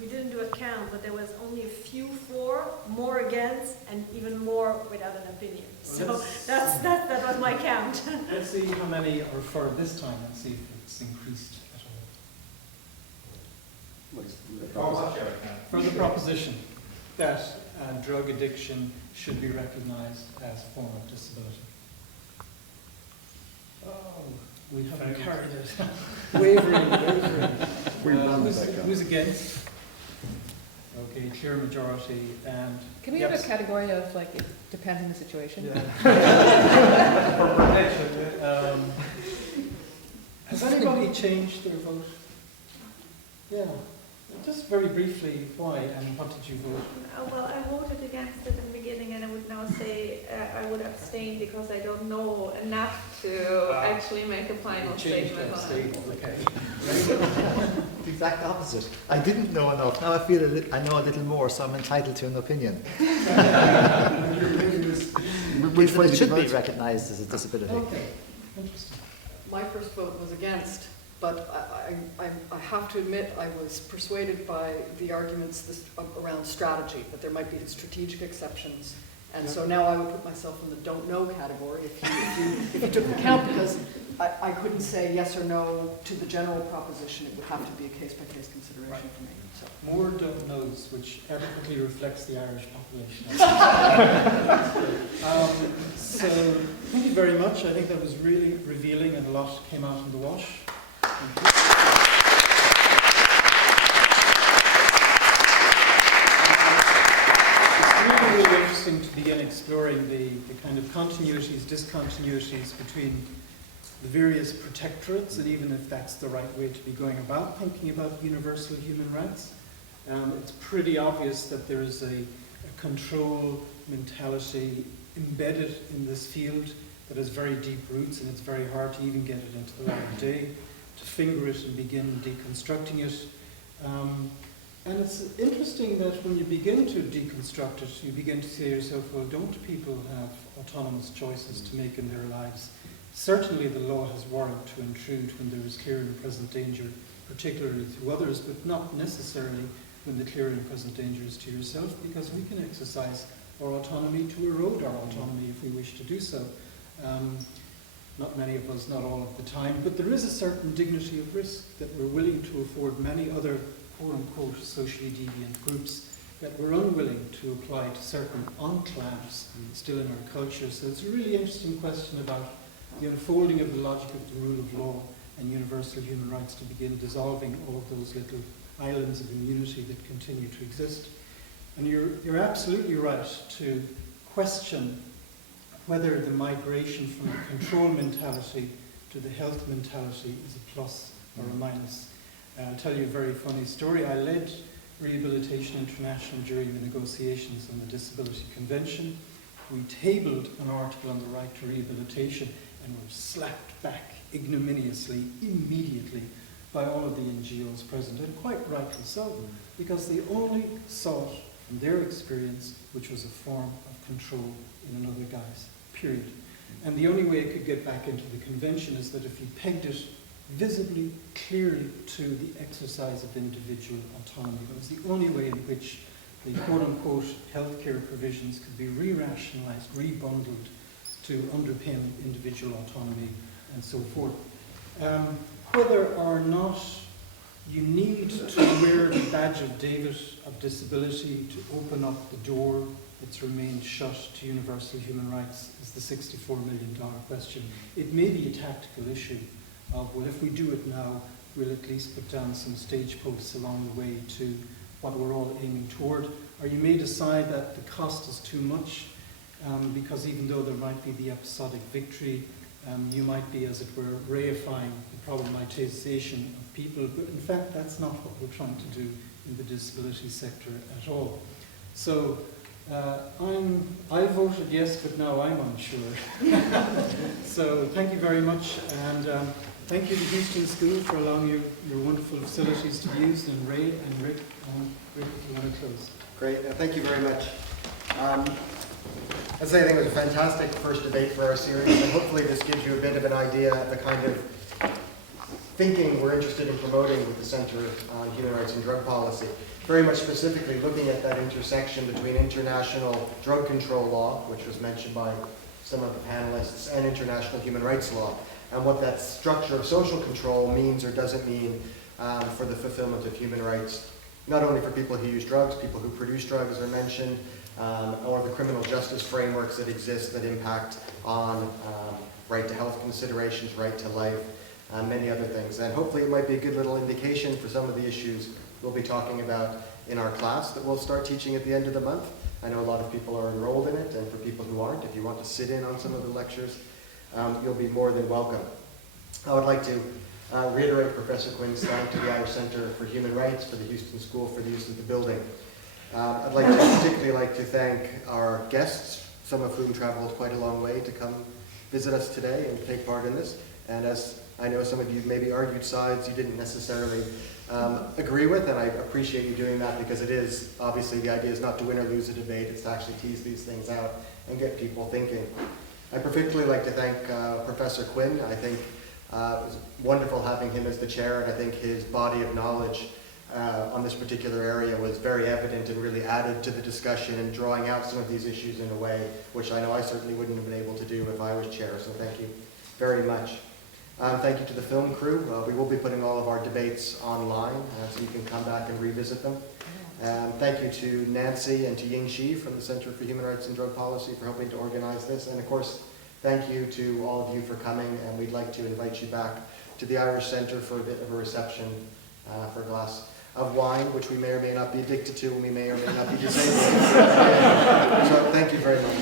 We didn't do a count, but there was only a few for, more against, and even more without an opinion. So that was my count. Let's see how many are for this time and see if it's increased at all. For the proposition that drug addiction should be recognized as a form of disability. Oh, we haven't carried it. Wavering. Who's against? Okay, clear majority. And Can we have a category of, like, it depends on the situation? Yeah. For protection. Has anybody changed their vote? Yeah. Just very briefly, why and what did you vote? Well, I voted against it in the beginning, and I would now say I would abstain because I don't know enough to actually make a final statement on it. Okay. The exact opposite. I didn't know enough. Now I know a little more, so I'm entitled to an opinion. Which way It should be vote? recognised as a disability. Okay. Interesting. My first vote was against, but I have to admit I was persuaded by the arguments around strategy, that there might be strategic exceptions. And so now I would put myself in the don't know category if you took the count, because I couldn't say yes or no to the general proposition. It would have to be a case-by-case consideration for me. So. More don't knows, which adequately reflects the Irish population. So thank you very much. I think that was really revealing and a lot came out in the wash. It's really, really interesting to begin exploring the kind of continuities, discontinuities between the various protectorates, and even if that's the right way to be going about thinking about universal human rights. It's pretty obvious that there is a control mentality embedded in this field that has very deep roots, and it's very hard to even get it into the light of day, to finger it and begin deconstructing it. And it's interesting that when you begin to deconstruct it, you begin to say to yourself, well, don't people have autonomous choices to make in their lives? Certainly the law has warrant to intrude when there is clear and present danger particularly to others, but not necessarily when the clear and present danger is to yourself, because we can exercise our autonomy to erode our autonomy if we wish to do so. Not many of us, not all of the time, but there is a certain dignity of risk that we're willing to afford many other quote-unquote socially deviant groups that we're unwilling to apply to certain enclaves still in our culture. So it's a really interesting question about the unfolding of the logic of the rule of law and universal human rights to begin dissolving all of those little islands of immunity that continue to exist. And you're absolutely right to question whether the migration from the control mentality to the health mentality is a plus or a minus. I'll tell you a very funny story. I led Rehabilitation International during the negotiations on the Disability Convention. We tabled an article on the right to rehabilitation and were slapped back ignominiously, immediately, by all of the NGOs present, and quite rightly so, because they only saw it from their experience, which was a form of control in another guise, period. And the only way it could get back into the convention is that if you pegged it visibly, clearly to the exercise of individual autonomy. It was the only way in which the quote-unquote healthcare provisions could be re-rationalized, rebundled to underpin individual autonomy and so forth. Whether or not you need to wear the badge of David of disability to open up the door that's remained shut to universal human rights is the $64 million question. It may be a tactical issue of, well, if we do it now, we'll at least put down some stage posts along the way to what we're all aiming toward. Or you may decide that the cost is too much, because even though there might be the episodic victory, you might be, as it were, reifying the problematization of people. But in fact, that's not what we're trying to do in the disability sector at all. So I voted yes, but now I'm unsure. So thank you very much, and thank you to Houston School for allowing your wonderful facilities to be used, and Ray and Rick, if you want to close. Great, thank you very much. I'd say I think it was a fantastic first debate for our series, and hopefully this gives you a bit of an idea of the kind of thinking we're interested in promoting with the Center on Human Rights and Drug Policy. Very much specifically looking at that intersection between international drug control law, which was mentioned by some of the panelists, and international human rights law, and what that structure of social control means or doesn't mean for the fulfillment of human rights, not only for people who use drugs, people who produce drugs are mentioned, or the criminal justice frameworks that exist that impact on right to health considerations, right to life, many other things. And hopefully it might be a good little indication for some of the issues we'll be talking about in our class that we'll start teaching at the end of the month. I know a lot of people are enrolled in it, and for people who aren't, if you want to sit in on some of the lectures, you'll be more than welcome. I would like to reiterate Professor Quinn's thanks to the Irish Center for Human Rights, for the Houston School for the use of the building. I'd particularly like to thank our guests, some of whom traveled quite a long way to come visit us today and take part in this. And as I know some of you maybe argued sides you didn't necessarily agree with, and I appreciate you doing that, because it is, obviously the idea is not to win or lose a debate, it's to actually tease these things out and get people thinking. I'd particularly like to thank Professor Quinn. I think it was wonderful having him as the chair, and I think his body of knowledge on this particular area was very evident and really added to the discussion and drawing out some of these issues in a way which I know I certainly wouldn't have been able to do if I was chair, so thank you very much. Thank you to the film crew. We will be putting all of our debates online, so you can come back and revisit them. Thank you to Nancy and to Ying Shi from the Center for Human Rights and Drug Policy for helping to organize this. And of course, thank you to all of you for coming, and we'd like to invite you back to the Irish Center for a bit of a reception, for a glass of wine, which we may or may not be addicted to, and we may or may not be disabled. So thank you very much.